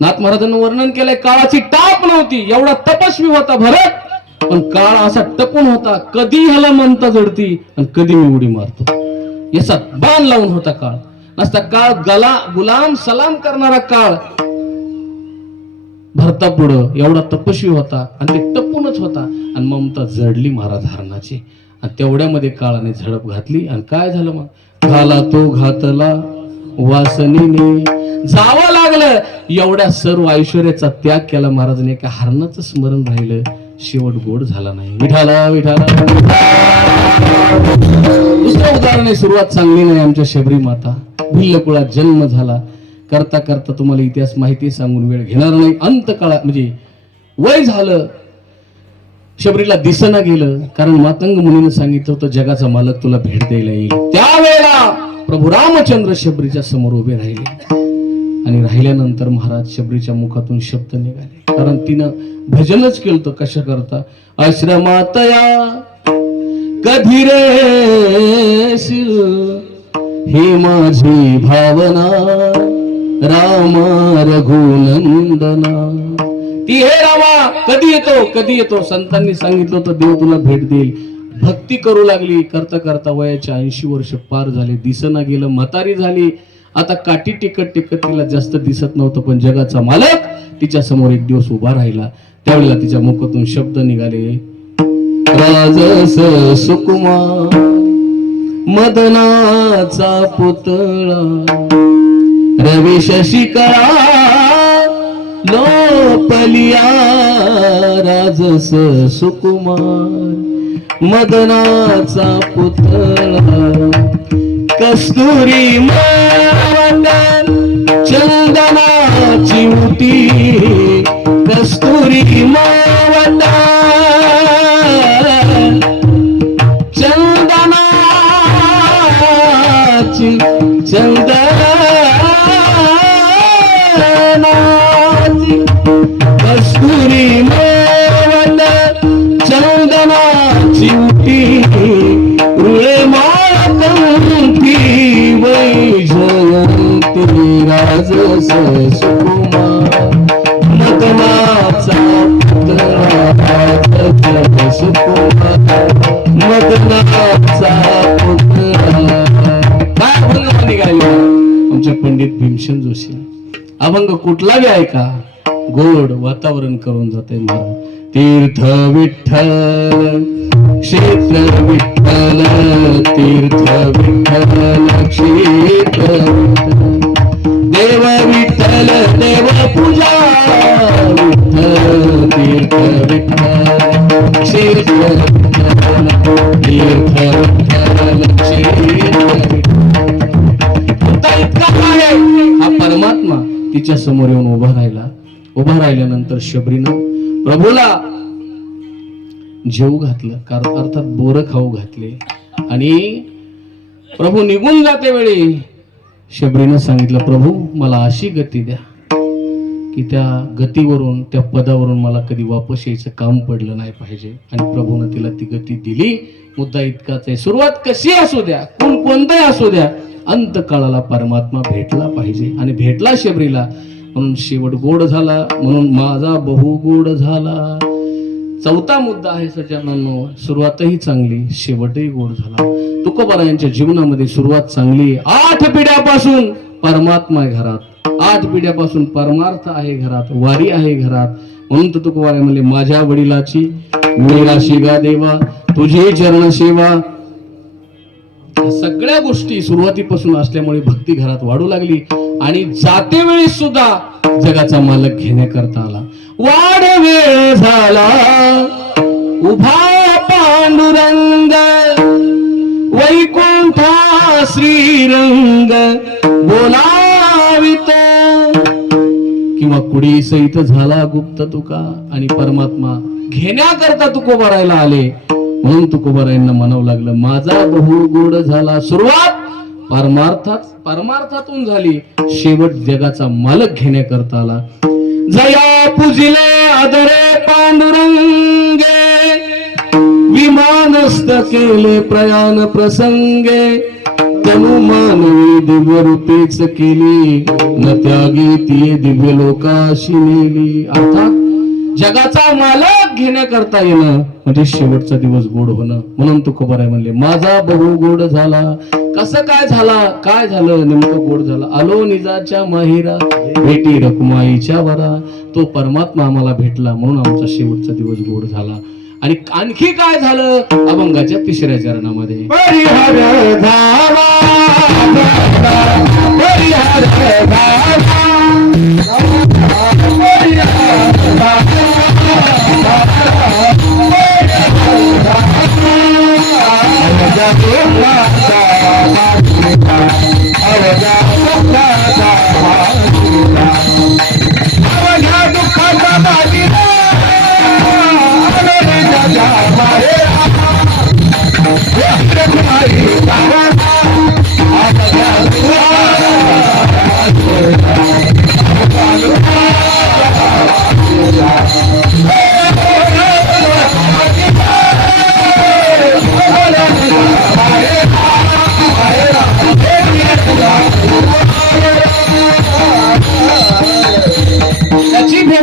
नाथ महाराजांना वर्णन केलंय काळाची टाप नव्हती. एवढा तपस्वी होता भरत, पण काळ असा टपून होता, कधी ह्याला म्हणता जडती आणि कधी मी उडी मारतो याचा बाण लावून होता काळ. नसता काळ गुलाम सलाम करणारा काळ भरता पुढं एवढा तपस्वी होता आणि ते टपूनच होता. आणि ममता जडली महाराज हरणाची आणि तेवढ्यामध्ये काळाने झडप घातली. आणि काय झालं मग, घाला तो घातला वासनीने, जावं लागलं. एवढ्या सर्व ऐश्वर्याचा त्याग केला महाराजांनी, एका हरणाचं स्मरण राहिलं, शेवट गोड झाला नाही. विठाला विठाला. दुसरं उदाहरण आहे, सुरुवात चांगली नाही. आमच्या शबरी माता भिल्ल कुळात जन्म झाला. करता करता तुम्हाला इतिहास माहिती सांगून वेळ घेणार नाही. अंतकाळात म्हणजे वय झालं, शबरीला दिसना गेलं, कारण मातंग मुनीनं सांगितलं होतं जगाचा मालक तुला भेट द्यायला येईल. त्यावेळेला प्रभू रामचंद्र शबरीच्या समोर उभे राहिले. आणि राहिल्यानंतर महाराज शबरीच्या मुखातून शब्द निघाले, कारण तिनं भजनच केलं. तर कशा करता, आश्रमातया कधी रे ही माझी भावना राम रघुनंदना. ती हे रामा कधी येतो कधी येतो. संतांनी सांगितलं होतं देव तुला भेट देईल. भक्ती करू लागली. करता करता वयाच्या 80 वर्ष पार झाले, दिसना गेलं, म्हातारी झाली. आता काठी टेकत टेकत तिला जास्त दिसत नव्हतं, पण जगाचा मालक तिच्या समोर एक दिवस उभा राहिला. त्यावेळेला तिच्या मुखातून शब्द निघाले, राजस सुकुमार मदनाचा पुतळा रवी शशिकळा लोपलिया. राजस सुकुमार मदनाचा पुतळा कस्तुरी मावंदन चंदनाची उटी. कस्तुरी मावंदन चंदनाची कस्तुरी मावंदन चंदनाची उटी. रुळे मातंकी वैजयंती राजस सुकुमार मदनाचा पुतळा. सुकुमार मदनाचा पुतळा. काय अभंग निघाले आमचे पंडित भीमसेन जोशी. अभंग कुठला बी ऐका, गोड वातावरण करून जाते महाराज. तीर्थ विठ्ठल क्षेत्र विठ्ठल, तीर्थ विठ्ठल क्षेत्र देव विठ्ठल देव पूजा विठ्ठल. तीर्थ विठ्ठल क्षेत्र विठ्ठल, तीर्थ विठ्ठल क्षेत्र. इतका आहे हा परमात्मा तिच्या समोर येऊन उभा राहिला. उभा राहिल्यानंतर शबरीनं प्रभूला जेवू घातलं, कारण अर्थात बोरं खाऊ घातले. आणि प्रभू निघून जाते वेळी शबरीनं सांगितलं, प्रभू मला अशी गती द्या की त्या गतीवरून त्या पदावरून मला कधी वापस यायचं काम पडलं नाही पाहिजे. आणि प्रभूनं तिला ती गती दिली. मुद्दा इतकाच आहे, सुरुवात कशी असू द्या, कोणताही असू द्या, अंतकाळाला परमात्मा भेटला पाहिजे. आणि भेटला शबरीला, म्हणून शेवट गोड झाला. म्हणून माझा बहु गोड झाला. चौथा मुद्दा आहे सज्जनांनो, सुरुवातही चांगली शेवटही गोड झाला. तुकोबारायांच्या जीवनामध्ये सुरुवात चांगली. 8 पिढ्यापासून परमात्मा आहे घरात, 8 पिढ्यापासून परमार्थ आहे घरात, वारी आहे घरात. म्हणून तर तुकोबाराय म्हणले माझ्या वडिलाची निराशी गा देवा तुझी चरण सेवा. सगळ्या गोष्टी सुरुवातीपासून असल्यामुळे भक्ती घरात वाढू लागली आणि जाते वेळी सुद्धा जगाचा मालक घेण्याकरता आला. वाढ वेळ झाला उभा पांडुरंग वैकुंठा श्रीरंग बोलावित किंवा कुडी सहित झाला गुप्त तुका आणि परमात्मा घेण्याकरता तुकोबारायला आले. म्हणून तुकोबारायांना म्हणावं लागलं माझा बहु गोड झाला. सुरुवात परमार्थातून झाली, शेवट जगाचा मालक घेण्याकरता आला. जया पूजिले आदरे पांडुरंगे विमानस्थ केले प्रयाण प्रसंगे तनु मानवी दिव्य रूपेच केली न त्यागी ती दिव्य लोकाशी नेली. अर्थात जगाचा मालक घेण्याकरता येणं म्हणजे शेवटचा दिवस गोड होणं. म्हणून तुकोबाराय म्हणले माझा बहु गोड झाला. कसं काय झाला, काय झालं नेमकं गोड झालं. आलो निजाच्या माहिरा भेटी रखुमाईच्या वरा. तो परमात्मा आम्हाला भेटला म्हणून आमचा शेवटचा दिवस गोड झाला. आणि आणखी काय झालं अभंगाच्या 3ऱ्या चरणामध्ये परिहार झाला परिहार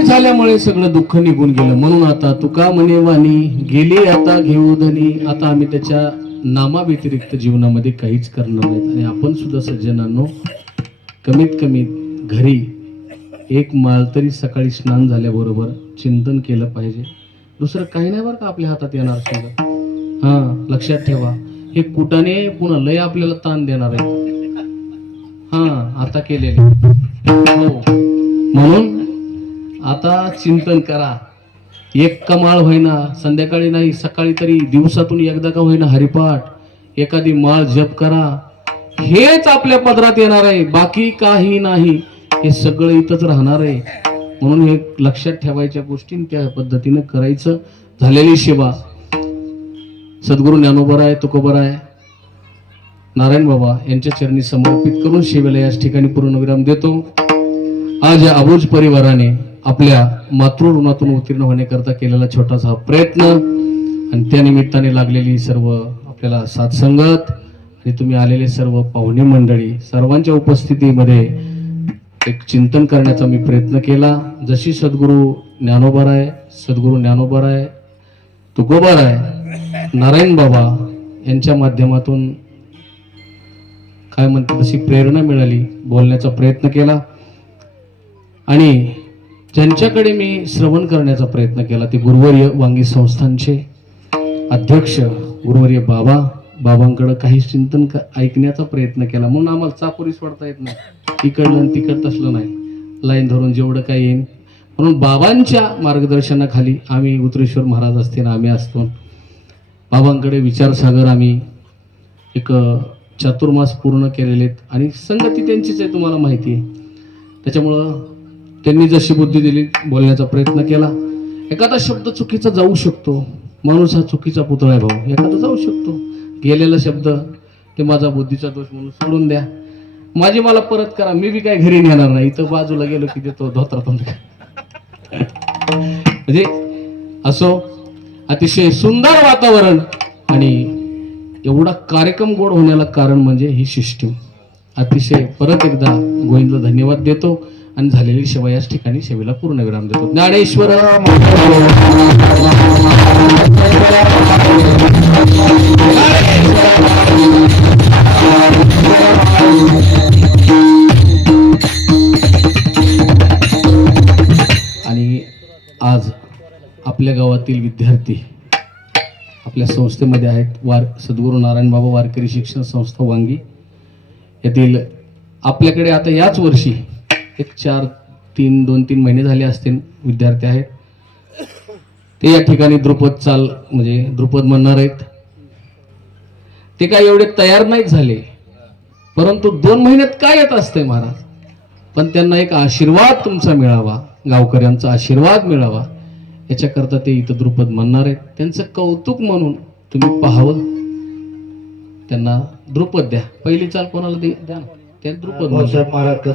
झाल्यामुळे सगळं दुःख निघून गेलं. म्हणून आता तुका म्हणे वाणी गेली आता घेऊ धनी. आता आम्ही त्याच्या नामा व्यतिरिक्त जीवनामध्ये काहीच करणार नाहीत. आणि आपण सुद्धा सज्जनांनो कमीत कमी घरी एक माळ तरी सकाळी स्नान झाल्याबरोबर चिंतन केलं पाहिजे. दुसरं काही नाही बरं का आपल्या हातात येणार सुद्धा. हा लक्षात ठेवा हे कुटाने पुन्हा लय आपल्याला ताण देणार आहे. हा आता केलेले हो. म्हणून आता चिंतन करा. एक कमाळ होईना संध्याकाळी नाही सकाळी तरी दिवसातून एकदा का होईना हरिपाठ एखादी माळ जप करा. हेच आपल्या पदरात येणार आहे, बाकी काही नाही. हे सगळं इथंच राहणार आहे. म्हणून हे लक्षात ठेवायच्या गोष्टी त्या पद्धतीनं करायचं. झालेली सेवा सद्गुरू ज्ञानोबाराय तुकोबाराय नारायण बाबा यांच्या चरणी समर्पित करून सेवेला याच ठिकाणी पूर्णविराम देतो. आज या अबुज परिवाराने आपल्या मातृऋणातून उत्तीर्ण होण्याकरता केलेला छोटासा प्रयत्न आणि त्या निमित्ताने लागलेली सर्व आपल्याला साथसंगत आणि तुम्ही आलेले सर्व पाहुणे मंडळी सर्वांच्या उपस्थितीमध्ये एक चिंतन करण्याचा मी प्रयत्न केला. जशी सद्गुरू ज्ञानोबाराय तुकोबाराय नारायण बाबा यांच्या माध्यमातून काय म्हणते तशी प्रेरणा मिळाली बोलण्याचा प्रयत्न केला. आणि ज्यांच्याकडे मी श्रवण करण्याचा प्रयत्न केला ते गुरुवर्य वांगी संस्थानचे अध्यक्ष गुरुवर्य बाबांकडे काही चिंतन ऐकण्याचा प्रयत्न केला. म्हणून आम्हाला चाकोरी सोडता येत नाही. इकडलं आणि तिकडं तसलं नाही, लाईन धरून जेवढं काही येईल. म्हणून बाबांच्या मार्गदर्शनाखाली आम्ही उत्तरेश्वर महाराज असते ना आम्ही असतो. बाबांकडे विचारसागर आम्ही एक चातुर्मास पूर्ण केलेले आहेत आणि संगती त्यांचीच आहे तुम्हाला माहिती आहे. त्याच्यामुळं त्यांनी जशी बुद्धी दिली बोलण्याचा प्रयत्न केला. एखादा शब्द चुकीचा जाऊ शकतो. माणूस हा चुकीचा पुतळा आहे भाऊ. एखादा जाऊ शकतो. गेलेला शब्द ते माझा बुद्धीचा दोष म्हणून सोडून द्या. माझी मला परत करा. मी बी काय घरी नेणार नाही. इथं बाजूला गेलो की देतो धोत्रातून. म्हणजे असो अतिशय सुंदर वातावरण आणि एवढा कार्यक्रम गोड होण्याला कारण म्हणजे ही सिस्टीम. अतिशय परत एकदा गोविंदला धन्यवाद देतो आणि झालेली सेवा याच ठिकाणी सेवेला पूर्णविराम देतो. ज्ञानेश्वर आणि आज आपल्या गावातील विद्यार्थी आपल्या संस्थेमध्ये आहेत. सद्गुरू नारायण बाबा वारकरी शिक्षण संस्था वांगी यातील आपल्याकडे आता याच वर्षी एक 2-3 महिने झाले असतील विद्यार्थी आहेत. ते या ठिकाणी द्रुपद म्हणजे द्रुपद म्हणणार आहेत. ते काय एवढे तयार नाहीत झाले, परंतु 2 महिन्यात काय येत असतंय महाराज, पण त्यांना एक आशीर्वाद तुमचा मिळावा, गावकऱ्यांचा आशीर्वाद मिळावा याच्याकरता ते इथं द्रुपद म्हणणार आहेत. त्यांचं कौतुक म्हणून तुम्ही पाहावं, त्यांना द्रुपद द्या. पहिली चाल कोणाला द्या, त्या द्रुपद म्हणून. महाराज